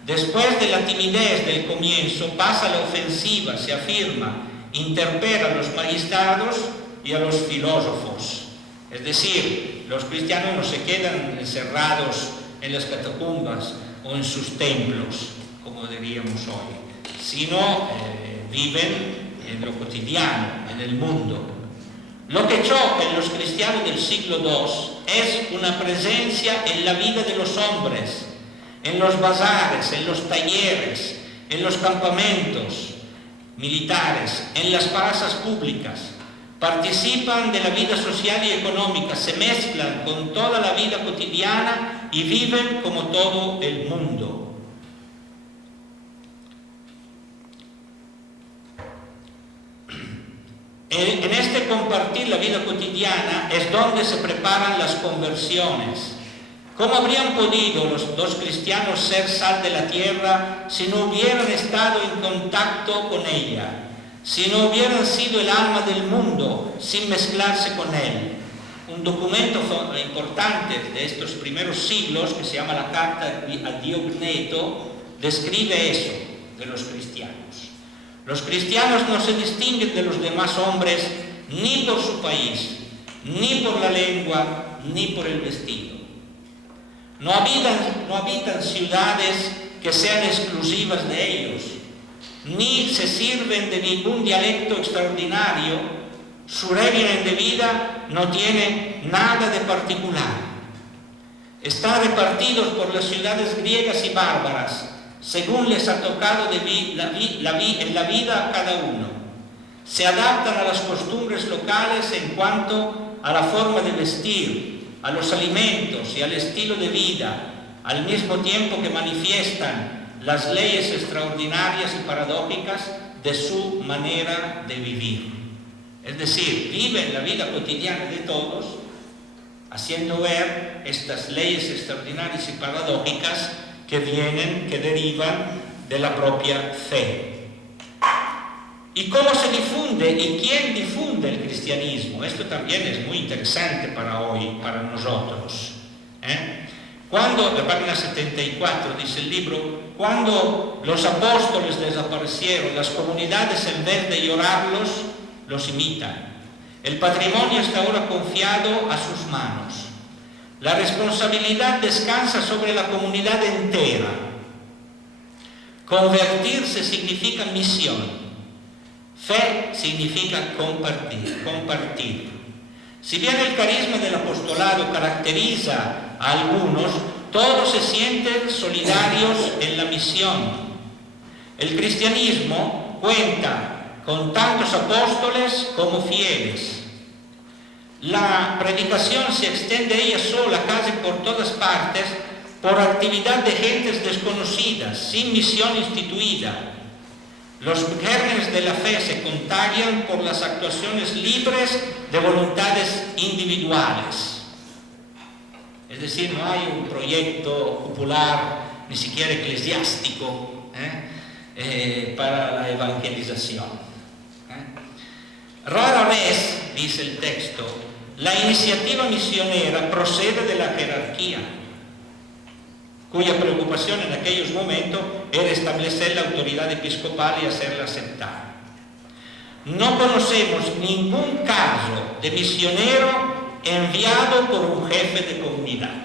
Después de la timidez del comienzo pasa a la ofensiva, se afirma, interpela a los magistrados y a los filósofos. Es decir, los cristianos no se quedan encerrados en las catacumbas o en sus templos, como diríamos hoy, sino viven en lo cotidiano, en el mundo. Lo que choca en los cristianos del siglo II es una presencia en la vida de los hombres, en los bazares, en los talleres, en los campamentos militares, en las plazas públicas. participan de la vida social y económica, se mezclan con toda la vida cotidiana y viven como todo el mundo. En este compartir la vida cotidiana es donde se preparan las conversiones. ¿Cómo habrían podido los dos cristianos ser sal de la tierra si no hubieran estado en contacto con ella? Si no hubieran sido el alma del mundo sin mezclarse con él. Un documento importante de estos primeros siglos, que se llama la Carta a Diogneto, describe eso de los cristianos. Los cristianos no se distinguen de los demás hombres ni por su país, ni por la lengua, ni por el vestido. No habitan ciudades que sean exclusivas de ellos, ni se sirven de ningún dialecto extraordinario. Su régimen de vida no tiene nada de particular. Están repartidos por las ciudades griegas y bárbaras, según les ha tocado en la vida a cada uno. Se adaptan a las costumbres locales en cuanto a la forma de vestir, a los alimentos y al estilo de vida, al mismo tiempo que manifiestan las leyes extraordinarias y paradójicas de su manera de vivir. Es decir, viven la vida cotidiana de todos, haciendo ver estas leyes extraordinarias y paradójicas que derivan de la propia fe. ¿Y cómo se difunde y quién difunde el cristianismo? Esto también es muy interesante para hoy, para nosotros. Cuando, la página 74 dice el libro, cuando los apóstoles desaparecieron, las comunidades en vez de llorarlos, los imitan. El patrimonio está ahora confiado a sus manos. La responsabilidad descansa sobre la comunidad entera. Convertirse significa misión. Fe significa compartir. Si bien el carisma del apostolado caracteriza a algunos, todos se sienten solidarios en la misión. El cristianismo cuenta con tantos apóstoles como fieles. La predicación se extiende ella sola, casi por todas partes, por actividad de gentes desconocidas, sin misión instituida. Los gérmenes de la fe se contagian por las actuaciones libres de voluntades individuales. Es decir, no hay un proyecto popular, ni siquiera eclesiástico, para la evangelización. Rara vez, dice el texto, la iniciativa misionera procede de la jerarquía, cuya preocupación en aquellos momentos era establecer la autoridad episcopal y hacerla aceptar. No conocemos ningún caso de misionero enviado por un jefe de comunidad.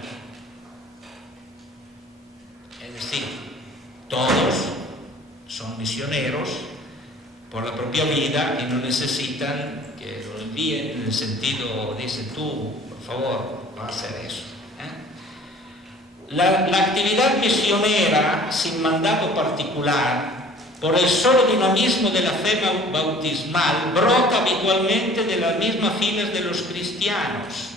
Es decir, todos son misioneros por la propia vida y no necesitan que lo envíen en el sentido, dice tú, por favor, va a hacer eso. La actividad misionera sin mandato particular, por el solo dinamismo de la fe bautismal, brota habitualmente de las mismas filas de los cristianos.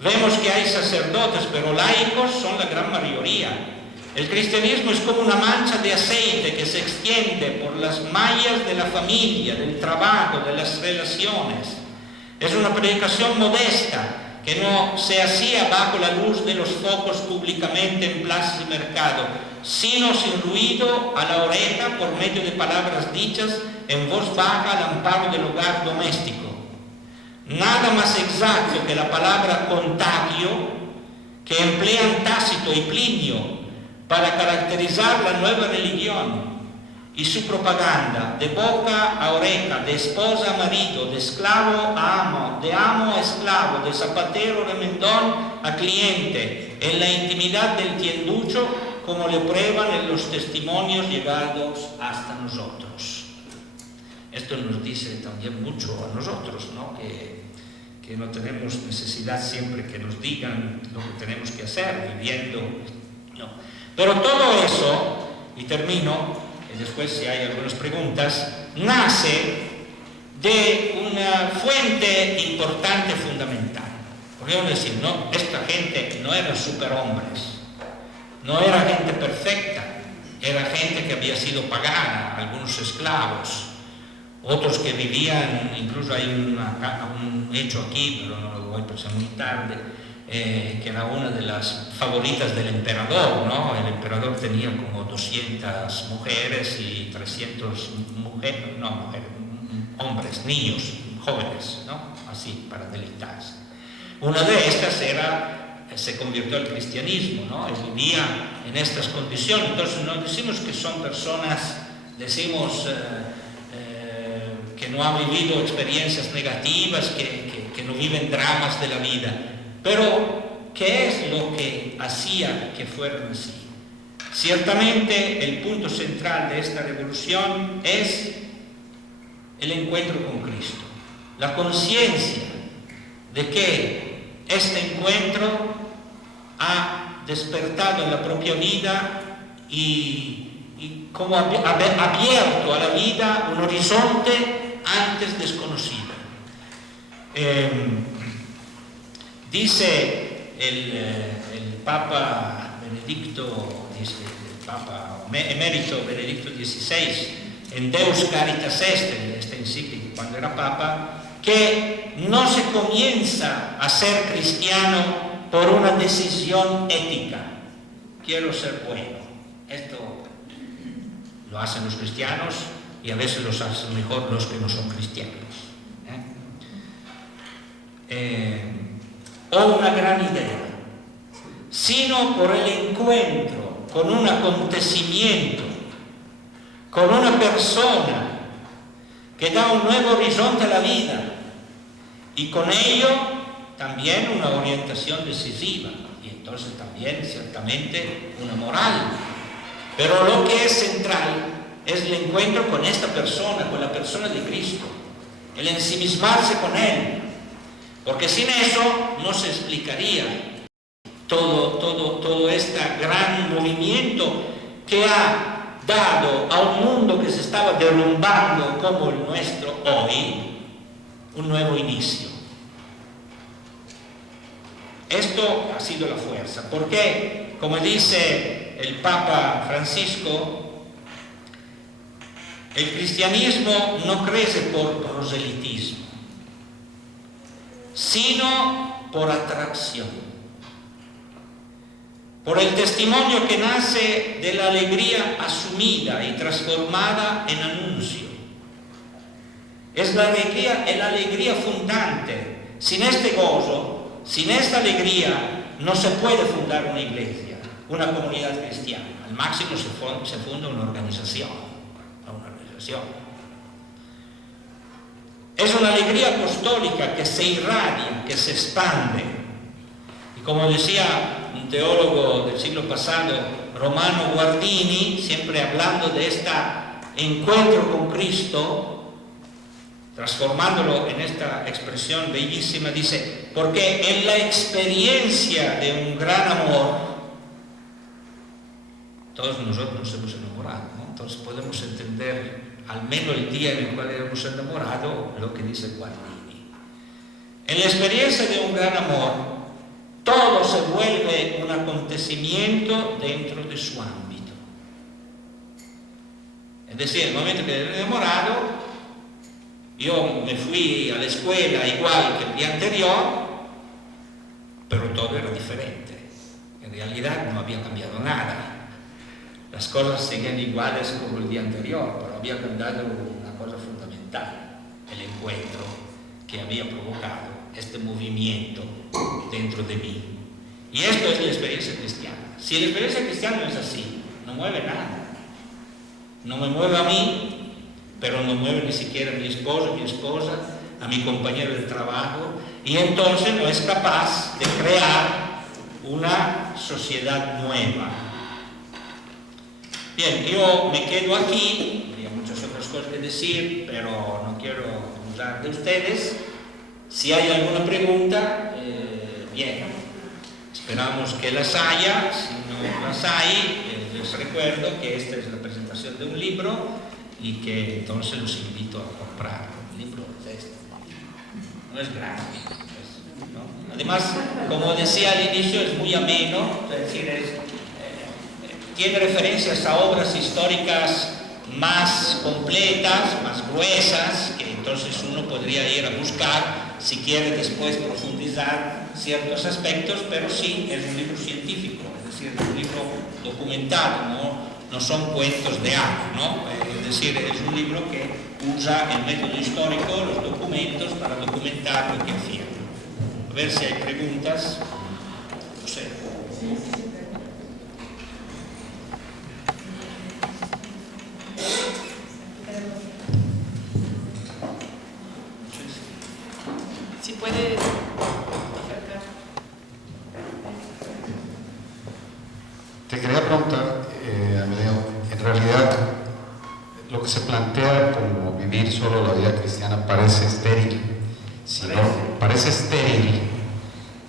Vemos que hay sacerdotes, pero laicos son la gran mayoría. El cristianismo es como una mancha de aceite que se extiende por las mallas de la familia, del trabajo, de las relaciones. Es una predicación modesta que no se hacía bajo la luz de los focos públicamente en plazas y mercado, sino sin ruido a la oreja por medio de palabras dichas en voz baja al amparo del hogar doméstico. Nada más exacto que la palabra contagio, que emplean Tácito y Plinio para caracterizar la nueva religión y su propaganda, de boca a oreja, de esposa a marido, de esclavo a amo, de amo a esclavo, de zapatero remendón a cliente, en la intimidad del tienducho, como le prueban en los testimonios llegados hasta nosotros. Esto nos dice también mucho a nosotros, ¿no? Que no tenemos necesidad siempre que nos digan lo que tenemos que hacer, viviendo, no. Pero todo eso, y termino, y después si hay algunas preguntas, nace de una fuente importante, fundamental. Podríamos decir, no, esta gente no eran superhombres, no era gente perfecta, era gente que había sido pagana, algunos esclavos, otros que vivían, incluso hay un hecho aquí, pero no lo voy a pensar muy tarde, que era una de las favoritas del emperador, ¿no? El emperador tenía como 200 mujeres y 300 hombres, niños, jóvenes, ¿no? Así, para deleitarse. Una de estas se convirtió al cristianismo, ¿no? Y vivía en estas condiciones. Entonces no decimos que son personas, decimos que no han vivido experiencias negativas, que no viven dramas de la vida. Pero, ¿qué es lo que hacía que fueran así? Ciertamente, el punto central de esta revolución es el encuentro con Cristo. La conciencia de que este encuentro ha despertado en la propia vida y como ha abierto a la vida un horizonte antes desconocido. Dice el Papa Benedicto, el Papa emérito Benedicto XVI, en Deus Caritas Est, en esta encíclica cuando era Papa, que no se comienza a ser cristiano por una decisión ética. Quiero ser bueno. Esto lo hacen los cristianos y a veces los hacen mejor los que no son cristianos. O una gran idea, sino por el encuentro con un acontecimiento, con una persona que da un nuevo horizonte a la vida y con ello también una orientación decisiva y entonces también ciertamente una moral. Pero lo que es central es el encuentro con esta persona, con la persona de Cristo, el ensimismarse con Él, porque sin eso no se explicaría todo este gran movimiento que ha dado a un mundo que se estaba derrumbando como el nuestro hoy, un nuevo inicio. Esto ha sido la fuerza, porque, como dice el Papa Francisco, el cristianismo no crece por proselitismo, sino por atracción, por el testimonio que nace de la alegría asumida y transformada en anuncio. Es la alegría fundante. Sin este gozo, sin esta alegría, no se puede fundar una iglesia, una comunidad cristiana. Al máximo se funda una organización. Es una alegría apostólica que se irradia, que se expande. Y como decía un teólogo del siglo pasado, Romano Guardini, siempre hablando de este encuentro con Cristo, transformándolo en esta expresión bellísima, dice, porque en la experiencia de un gran amor, todos nosotros nos hemos enamorado, ¿no? Entonces podemos entender al menos el día en el cual hemos enamorado, lo que dice Guardini. En la experiencia de un gran amor, todo se vuelve un acontecimiento dentro de su ámbito. Es decir, el momento que he enamorado, yo me fui a la escuela igual que el día anterior, pero todo era diferente. En realidad no había cambiado nada. Las cosas seguían iguales como el día anterior, pero había cambiado una cosa fundamental, el encuentro que había provocado este movimiento dentro de mí. Y esto es la experiencia cristiana. Si la experiencia cristiana no es así, no mueve nada. No me mueve a mí, pero no mueve ni siquiera a mi esposo, mi esposa, a mi compañero de trabajo, y entonces no es capaz de crear una sociedad nueva. Bien, yo me quedo aquí, habría muchas otras cosas que decir, pero no quiero abusar de ustedes. Si hay alguna pregunta, bien, esperamos que las haya. Si no las hay, les recuerdo que esta es la presentación de un libro y que entonces los invito a comprar un libro. no es grande. ¿No? Además, como decía al inicio, es muy ameno, es decir, tiene referencias a obras históricas más completas, más gruesas, que entonces uno podría ir a buscar si quiere después profundizar ciertos aspectos, pero sí es un libro científico, es decir, es un libro documentado, no son cuentos de hadas, ¿no? Es decir, es un libro que usa el método histórico, los documentos, para documentar lo que hacía. A ver si hay preguntas. No sé. Si puedes acercar. Te quería preguntar, Amedeo, en realidad lo que se plantea como vivir solo la vida cristiana parece estéril. Parece estéril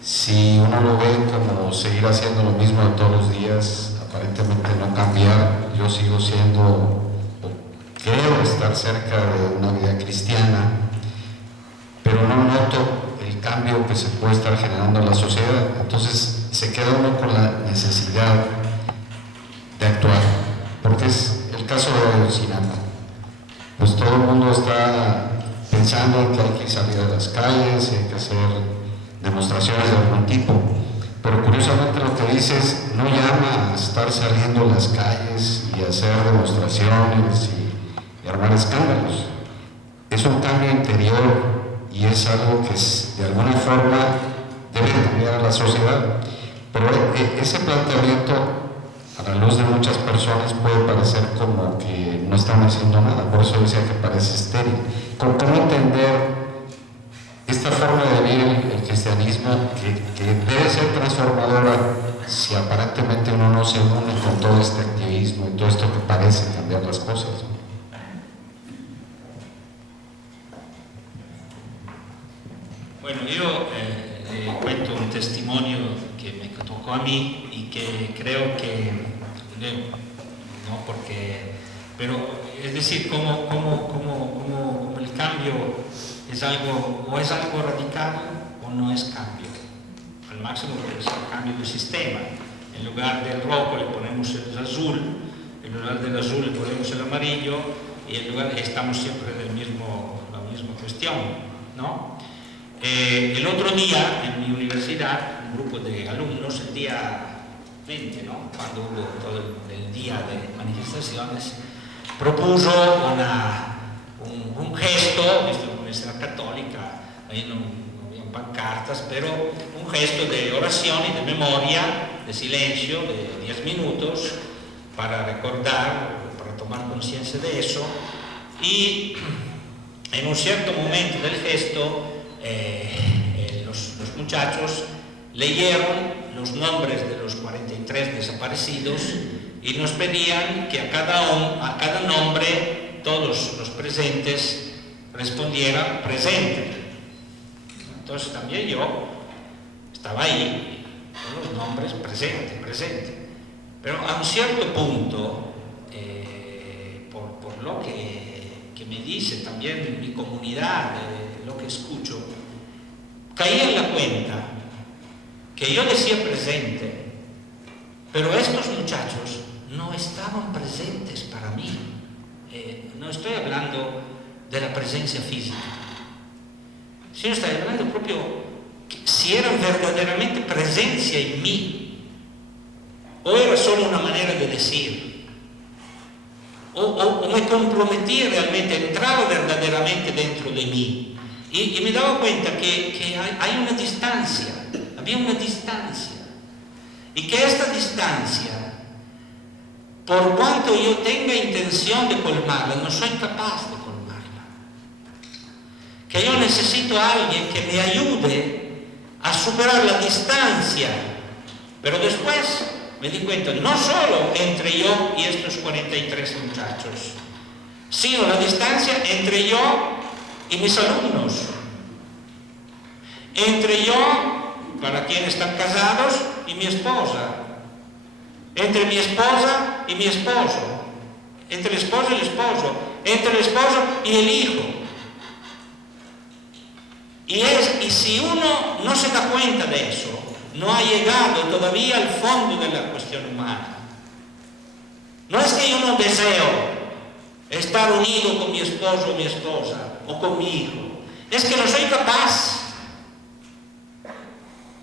si uno lo ve como seguir haciendo lo mismo de todos los días, aparentemente no cambiar. Yo sigo siendo, o creo estar cerca de una vida cristiana, pero no noto el cambio que se puede estar generando en la sociedad. Entonces se queda uno con la necesidad de actuar, porque es el caso de Ayotzinapa. Pues todo el mundo está pensando que hay que salir a las calles, hay que hacer demostraciones de algún tipo, pero curiosamente lo que dices no llama a estar saliendo a las calles y hacer demostraciones y armar escándalos. Es un cambio interior y es algo que de alguna forma debe cambiar a la sociedad, pero ese planteamiento a la luz de muchas personas puede parecer como que no están haciendo nada, por eso decía que parece estéril. ¿Cómo entender esta forma de vivir el cristianismo que debe ser transformadora si aparentemente uno no se une con todo este activismo y todo esto que parece cambiar las cosas? Bueno, yo cuento un testimonio que me tocó a mí y que creo que, no porque, pero es decir, como el cambio es algo, o es algo radical o no es cambio. Al máximo puede ser cambio de sistema. En lugar del rojo le ponemos el azul, en lugar del azul le ponemos el amarillo y en lugar estamos siempre en la misma cuestión, ¿no? El otro día en mi universidad, un grupo de alumnos, el día 20, ¿no? Cuando hubo todo el día de manifestaciones, propuso un gesto, esta universidad católica, ahí no habían pancartas, pero un gesto de oración y de memoria, de silencio, de 10 minutos, para recordar, para tomar conciencia de eso, y en un cierto momento del gesto, los muchachos leyeron los nombres de los 43 desaparecidos y nos pedían que a cada nombre todos los presentes respondieran presente. Entonces también yo estaba ahí con los nombres presente. Pero a un cierto punto, por lo que me dice también mi comunidad, lo que escucho, caí en la cuenta que yo decía presente, pero estos muchachos no estaban presentes para mí. No estoy hablando de la presencia física, sino estoy hablando proprio si eran verdaderamente presencia en mí, o era solo una manera de decir, o me comprometí realmente, entraba verdaderamente dentro de mí. Y me daba cuenta que hay una distancia, había una distancia, y que esta distancia, por cuanto yo tenga intención de colmarla, no soy capaz de colmarla. Que yo necesito a alguien que me ayude a superar la distancia. Pero después me di cuenta, no solo entre yo y estos 43 muchachos, sino la distancia entre yo y mis alumnos, entre yo, para quienes están casados, y mi esposa, entre mi esposa y mi esposo, entre el esposo y el esposo, entre el esposo y el hijo. Y si uno no se da cuenta de eso, no ha llegado todavía al fondo de la cuestión humana. No es que yo no deseo estar unido con mi esposo o mi esposa, o con mi hijo. Es que no soy capaz.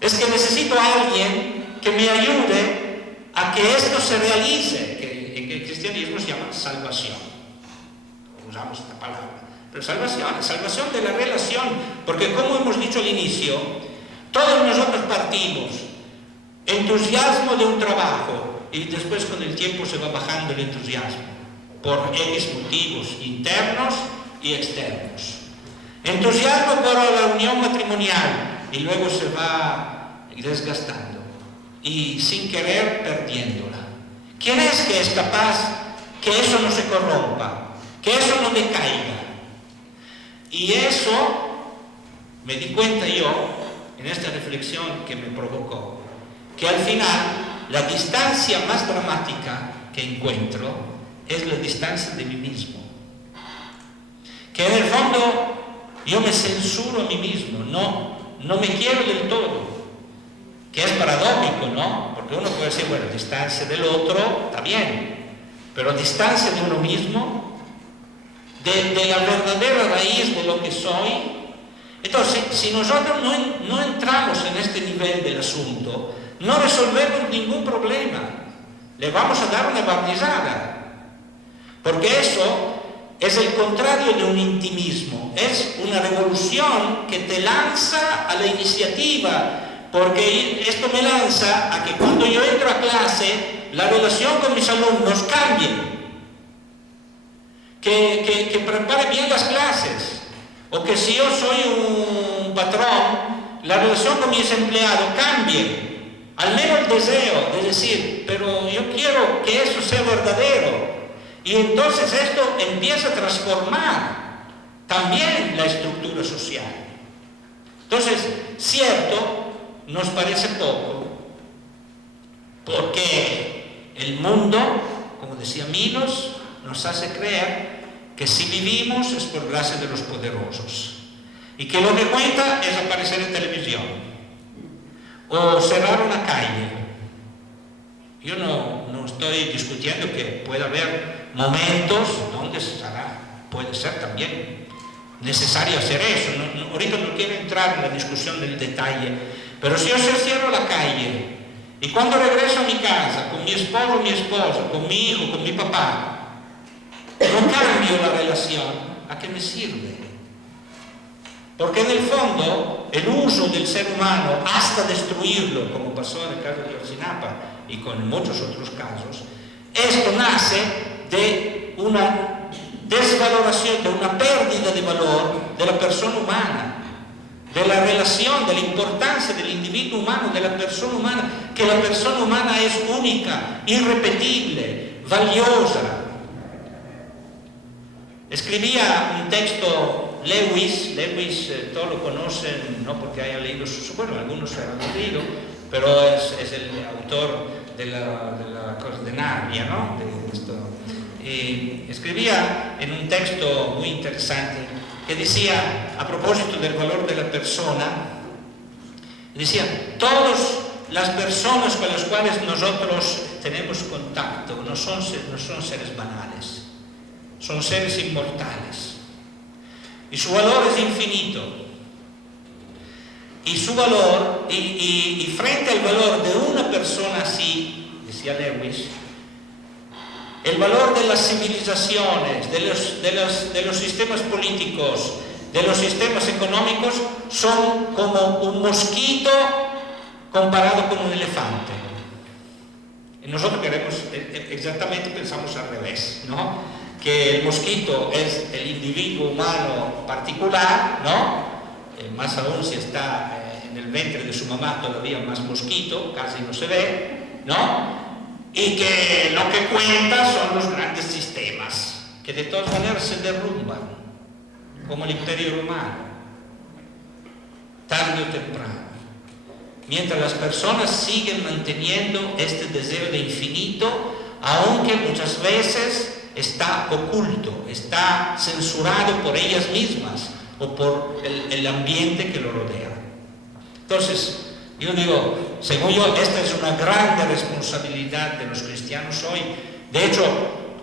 Es que necesito a alguien que me ayude a que esto se realice, que en el cristianismo se llama salvación. Usamos esta palabra. Pero salvación de la relación, porque como hemos dicho al inicio, todos nosotros partimos entusiasmo de un trabajo y después con el tiempo se va bajando el entusiasmo por X motivos internos y externos. Entusiasmo por la unión matrimonial y luego se va desgastando y sin querer perdiéndola. ¿Quién es que es capaz que eso no se corrompa, que eso no decaiga? Y eso me di cuenta yo en esta reflexión que me provocó, que al final la distancia más dramática que encuentro es la distancia de mí mismo. Que en el fondo yo me censuro a mí mismo, no me quiero del todo. Que es paradójico, ¿no? Porque uno puede decir, bueno, distancia del otro está bien, pero distancia de uno mismo, de la verdadera raíz de lo que soy. Entonces, si nosotros no entramos en este nivel del asunto, no resolvemos ningún problema. Le vamos a dar una barnizada. Porque eso es el contrario de un intimismo. Es una revolución que te lanza a la iniciativa. Porque esto me lanza a que cuando yo entro a clase, la relación con mis alumnos cambie. Que prepare bien las clases. O que si yo soy un patrón, la relación con mis empleados cambie. Al menos el deseo de decir, pero yo quiero que eso sea verdadero. Y entonces esto empieza a transformar también la estructura social. Entonces, cierto, nos parece poco, porque el mundo, como decía Milos, nos hace creer que si vivimos es por gracia de los poderosos y que lo que cuenta es aparecer en televisión o cerrar una calle. Yo no estoy discutiendo que pueda haber momentos donde puede ser también necesario hacer eso. Ahorita no quiero entrar en la discusión del detalle, pero si yo cierro la calle y cuando regreso a mi casa con mi esposo o mi esposa, con mi hijo, con mi papá, no cambio la relación, ¿a qué me sirve? Porque en el fondo el uso del ser humano hasta destruirlo, como pasó en el caso de Ayotzinapa y con muchos otros casos, esto nace de una desvaloración, de una pérdida de valor de la persona humana, de la relación, de la importancia del individuo humano, de la persona humana, que la persona humana es única, irrepetible, valiosa. Escribía un texto Lewis, todos lo conocen, no porque hayan leído bueno, algunos se han leído, pero es el autor de la cosa de Narnia, ¿no? De esto. Escribía en un texto muy interesante que decía, a propósito del valor de la persona, decía, todas las personas con las cuales nosotros tenemos contacto no son seres banales, son seres inmortales y su valor es infinito. Y su valor, y frente al valor de una persona así, decía Lewis, el valor de las civilizaciones, de los sistemas políticos, de los sistemas económicos, son como un mosquito comparado con un elefante. Y nosotros exactamente pensamos al revés, ¿no? Que el mosquito es el individuo humano particular, ¿no? Más aún si está en el vientre de su mamá, todavía más mosquito, casi no se ve, ¿no? Y que lo que cuenta son los grandes sistemas, que de todas maneras se derrumban, como el Imperio Romano, tarde o temprano. Mientras las personas siguen manteniendo este deseo de infinito, aunque muchas veces está oculto, está censurado por ellas mismas, o por el ambiente que lo rodea. Entonces, yo digo, según yo, esta es una grande responsabilidad de los cristianos hoy. De hecho,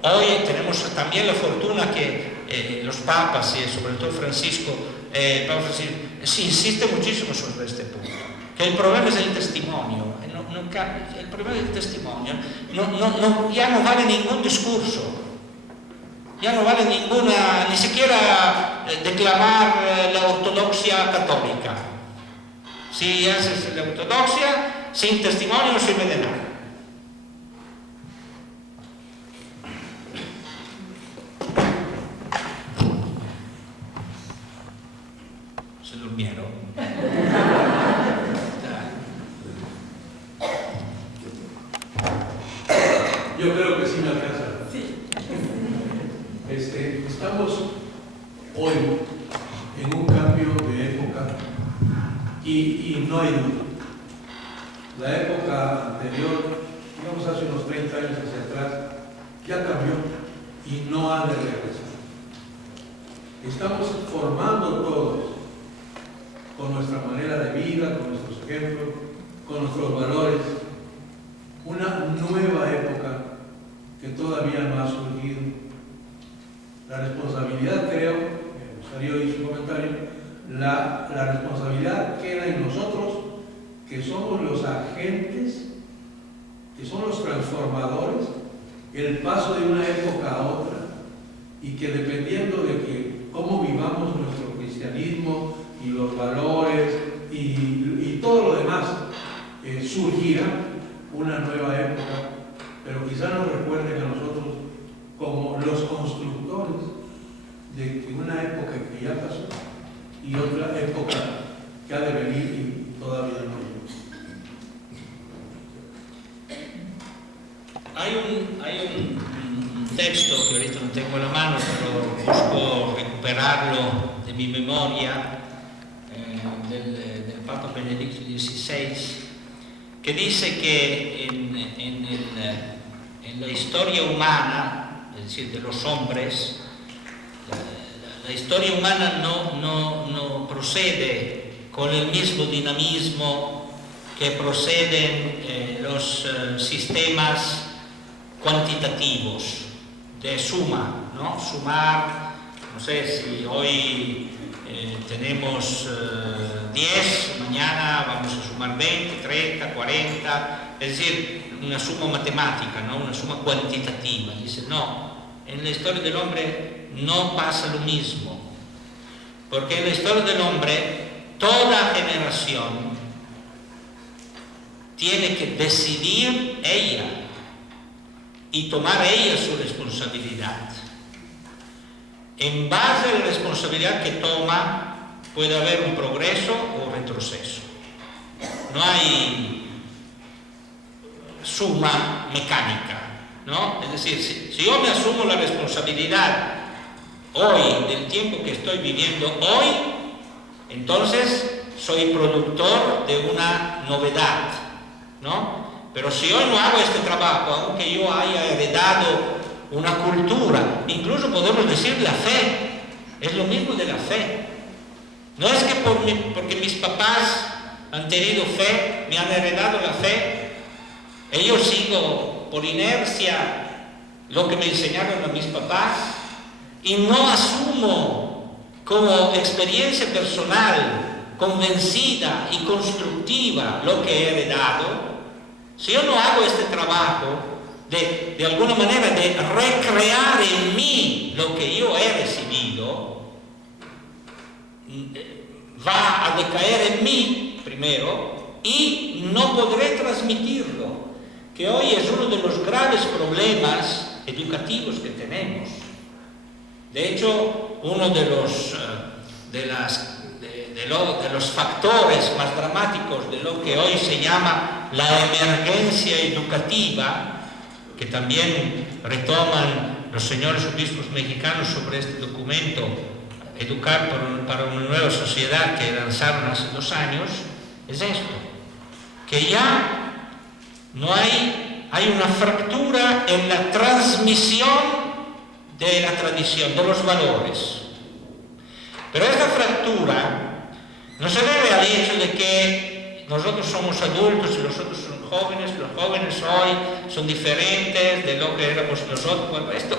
hoy tenemos también la fortuna que los papas, y sobre todo Francisco, el Papa Francisco, sí insiste muchísimo sobre este punto, que el problema es el testimonio. El problema del testimonio ya no vale ningún discurso, ya no vale ni siquiera declamar la ortodoxia católica. Si haces la ortodoxia, sin testimonio no sirve de nada. Se durmieron. Yo creo que sí me alcanza. Sí. Estamos hoy en un cambio de época y no hay duda. La época anterior, digamos hace unos 30 años hacia atrás, ya cambió y no ha de regresar. Estamos formando todos, con nuestra manera de vida, con nuestros ejemplos, con nuestros valores, una nueva época que todavía no ha surgido. La responsabilidad, creo, me gustaría oír su comentario, la responsabilidad queda en nosotros, que somos los agentes, que son los transformadores, el paso de una época a otra, y que dependiendo de cómo vivamos nuestro cristianismo y los valores y todo lo demás, surgirá una nueva época, pero quizá nos recuerden a nosotros como los constructores de una época que ya pasó y otra época que ha de venir y todavía no llegó. Hay un texto que ahorita no tengo en la mano, pero busco recuperarlo de mi memoria, del Papa Benedicto XVI, que dice que en la historia humana, es decir, de los hombres, la historia humana no procede con el mismo dinamismo que proceden los sistemas cuantitativos de suma, ¿no? Sumar, no sé si hoy tenemos 10, mañana vamos a sumar 20, 30, 40, es decir, una suma matemática, ¿no? Una suma cuantitativa. Dice, no, en la historia del hombre no pasa lo mismo, porque en la historia del hombre toda generación tiene que decidir ella y tomar ella su responsabilidad. En base a la responsabilidad que toma, puede haber un progreso o retroceso. No hay suma mecánica, ¿no? Es decir, si yo me asumo la responsabilidad hoy del tiempo que estoy viviendo hoy, entonces soy productor de una novedad, ¿no? Pero si hoy no hago este trabajo, aunque yo haya heredado una cultura, incluso podemos decir la fe, es lo mismo de la fe. No es que porque mis papás han tenido fe, me han heredado la fe, yo sigo por inercia lo que me enseñaron a mis papás y no asumo como experiencia personal, convencida y constructiva lo que he heredado. Si yo no hago este trabajo de alguna manera de recrear en mí lo que yo he recibido, va a decaer en mí primero y no podré transmitirlo, que hoy es uno de los graves problemas educativos que tenemos. De hecho, uno de los factores más dramáticos de lo que hoy se llama la emergencia educativa, que también retoman los señores obispos mexicanos sobre este documento, Educar para una nueva sociedad, que lanzaron hace 2 años, es esto, que ya no hay una fractura en la transmisión de la tradición, de los valores. Pero esta fractura no se debe al hecho de que nosotros somos adultos y los otros son jóvenes, los jóvenes hoy son diferentes de lo que éramos nosotros. Bueno, esto,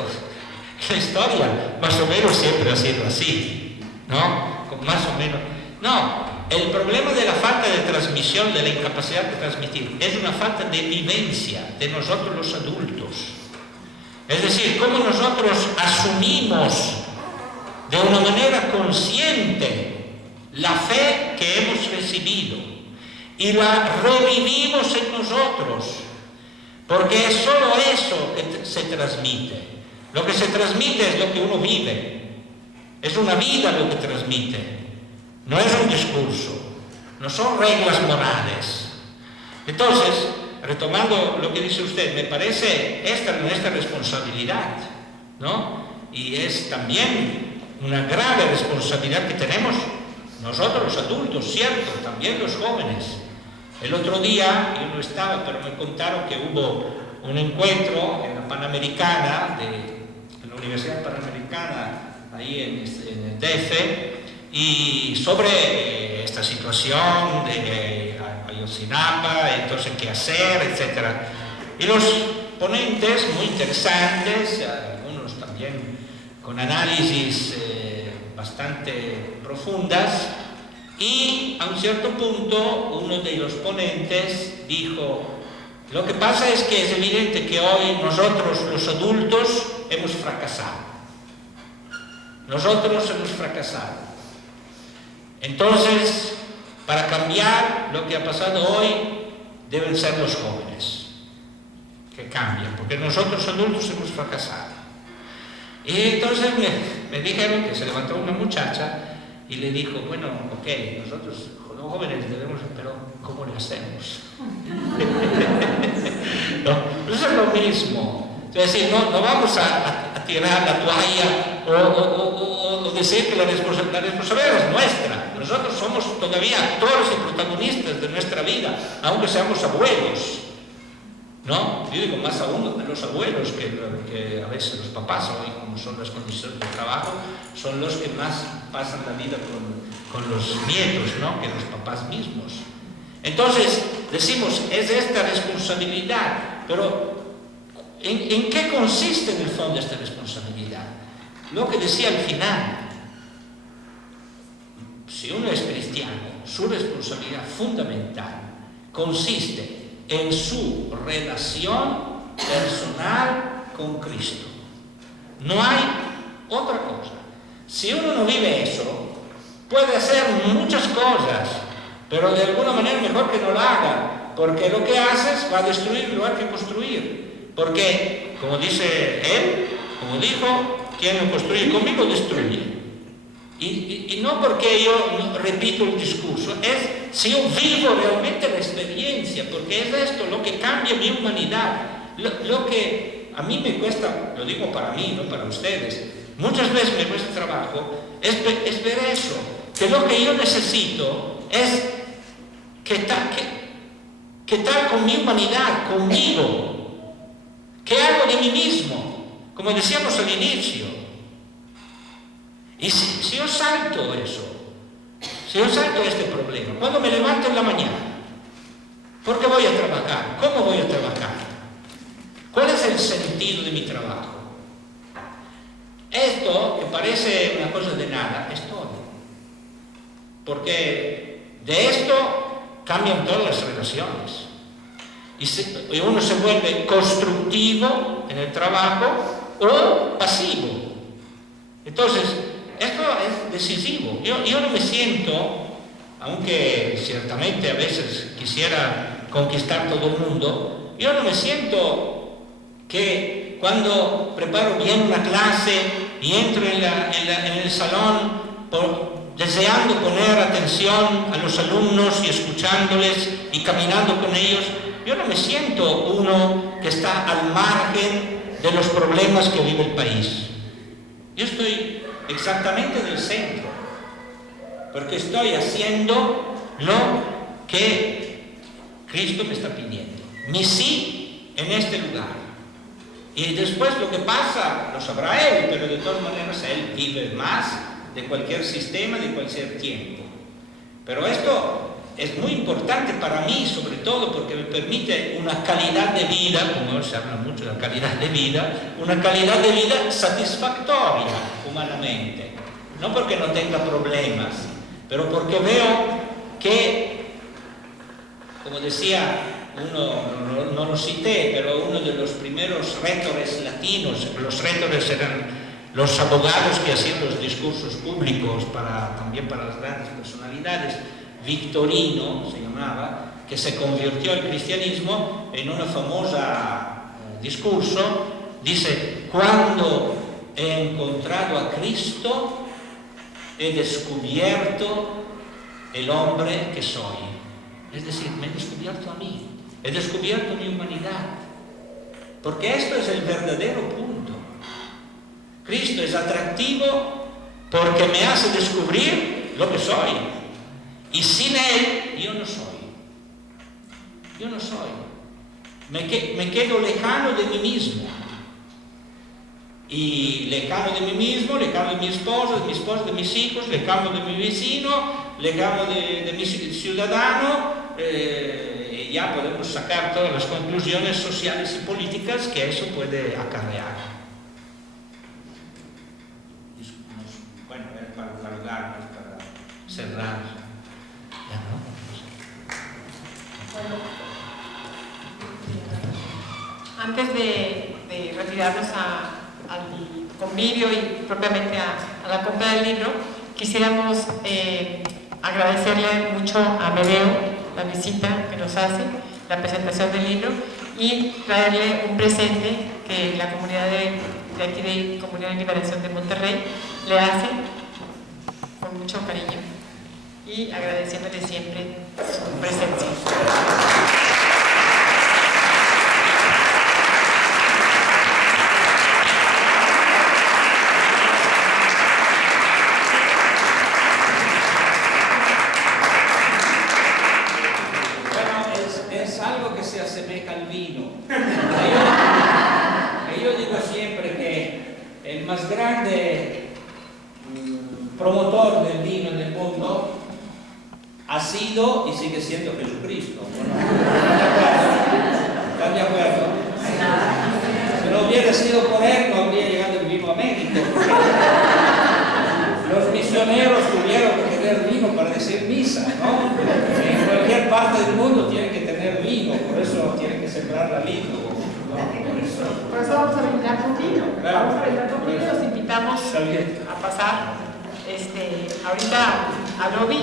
la historia más o menos siempre ha sido así, ¿no? Más o menos. No, el problema de la falta de transmisión, de la incapacidad de transmitir, es una falta de vivencia de nosotros los adultos. Es decir, cómo nosotros asumimos de una manera consciente la fe que hemos recibido y la revivimos en nosotros, porque es solo eso que se transmite. Lo que se transmite es lo que uno vive, es una vida lo que transmite, no es un discurso, no son reglas morales. Entonces, retomando lo que dice usted, me parece esta nuestra responsabilidad, ¿no? Y es también una grave responsabilidad que tenemos nosotros los adultos, cierto, también los jóvenes. El otro día, yo no estaba, pero me contaron que hubo un encuentro en la Panamericana, en la Universidad Panamericana, ahí en el DF, y sobre esta situación de Ayotzinapa, entonces qué hacer, etc. Y los ponentes, muy interesantes, algunos también con análisis bastante profundas, y a un cierto punto uno de los ponentes dijo: lo que pasa es que es evidente que hoy nosotros los adultos hemos fracasado. Nosotros hemos fracasado. Entonces, para cambiar lo que ha pasado hoy, deben ser los jóvenes que cambien, porque nosotros adultos hemos fracasado. Y entonces me dijeron que se levantó una muchacha y le dijo: bueno, ok, nosotros los jóvenes debemos, pero ¿cómo le hacemos? ¿No? Eso es lo mismo. Es decir, no vamos a tirar la toalla o decir que la responsabilidad es nuestra. Nosotros somos todavía actores y protagonistas de nuestra vida, aunque seamos abuelos, ¿no? Yo digo más aún los abuelos, que a veces los papás, hoy como son las condiciones de trabajo, son los que más pasan la vida con los nietos, ¿no? Que los papás mismos. Entonces decimos, es esta responsabilidad, pero ¿en qué consiste en el fondo esta responsabilidad? Lo que decía al final: si uno es cristiano, su responsabilidad fundamental consiste en su relación personal con Cristo. No hay otra cosa. Si uno no vive eso, puede hacer muchas cosas, pero de alguna manera mejor que no lo haga, porque lo que haces va a destruir lo que hay que construir. Porque, como dice él, como dijo, quien lo construye conmigo destruye. Y no porque yo no repito el discurso, es si yo vivo realmente la experiencia, porque es esto lo que cambia mi humanidad. Lo que a mí me cuesta, lo digo para mí, no para ustedes, muchas veces me cuesta trabajo, es ver eso, que lo que yo necesito es que tal con mi humanidad, conmigo, que hago de mí mismo, como decíamos al inicio. Y si yo salto eso, si yo salto este problema, cuando me levanto en la mañana, ¿por qué voy a trabajar? ¿Cómo voy a trabajar? ¿Cuál es el sentido de mi trabajo? Esto, que parece una cosa de nada, es todo. Porque de esto cambian todas las relaciones. Y uno se vuelve constructivo en el trabajo o pasivo. Entonces, esto es decisivo. Yo no me siento, aunque ciertamente a veces quisiera conquistar todo el mundo, yo no me siento que cuando preparo bien una clase y entro en el salón deseando poner atención a los alumnos y escuchándoles y caminando con ellos, yo no me siento uno que está al margen de los problemas que vive el país. Yo estoy exactamente en el centro, porque estoy haciendo lo que Cristo me está pidiendo, mi sí en este lugar. Y después lo que pasa lo sabrá Él, pero de todas maneras Él vive más de cualquier sistema, de cualquier tiempo. Pero esto es muy importante para mí, sobre todo porque me permite una calidad de vida, como hoy se habla mucho de la calidad de vida, una calidad de vida satisfactoria humanamente. No porque no tenga problemas, pero porque veo que, como decía uno, no lo cité, pero uno de los primeros rhétores latinos, los rhétores eran los abogados que hacían los discursos públicos también para las grandes personalidades, Victorino se llamaba, que se convirtió al cristianismo en una famosa discurso, dice: cuando he encontrado a Cristo, he descubierto el hombre que soy. Es decir, me he descubierto a mí, he descubierto mi humanidad, porque esto es el verdadero punto. Cristo es atractivo porque me hace descubrir lo que soy, y sin Él yo no soy. Yo no soy. Me quedo lejano de mí mismo. Y lejano de mí mismo, lejano de mi esposa, de mis hijos, lejano de mi vecino, lejano de mi ciudadano. Ya podemos sacar todas las conclusiones sociales y políticas que eso puede acarrear. Bueno, para dialogar, para cerrar. ¿Ya no? Bueno, antes de retirarnos al convivio y propiamente a la compra del libro, quisiéramos agradecerle mucho a Medeo la visita que nos hace, la presentación del libro, y traerle un presente que la comunidad de aquí de Comunidad de Liberación de Monterrey le hace con mucho cariño y agradeciéndole siempre su presencia. Es algo que se asemeja al vino. Yo digo siempre que el más grande promotor del vino en el mundo ha sido y sigue siendo Jesucristo. ¿Están de acuerdo? Si no hubiera sido por él, no habría llegado el vino a México. Los misioneros tuvieron que tener vino para decir misa, ¿no? En cualquier parte del mundo tienen que tener vino, por eso tienen que sembrar la vid, ¿no? Por eso vamos a brindar con vino. Claro. Vamos a brindar con vino, los invitamos a pasar ahorita al lobby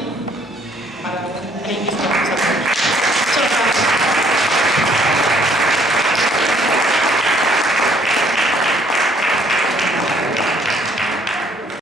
para un brindis con nosotros.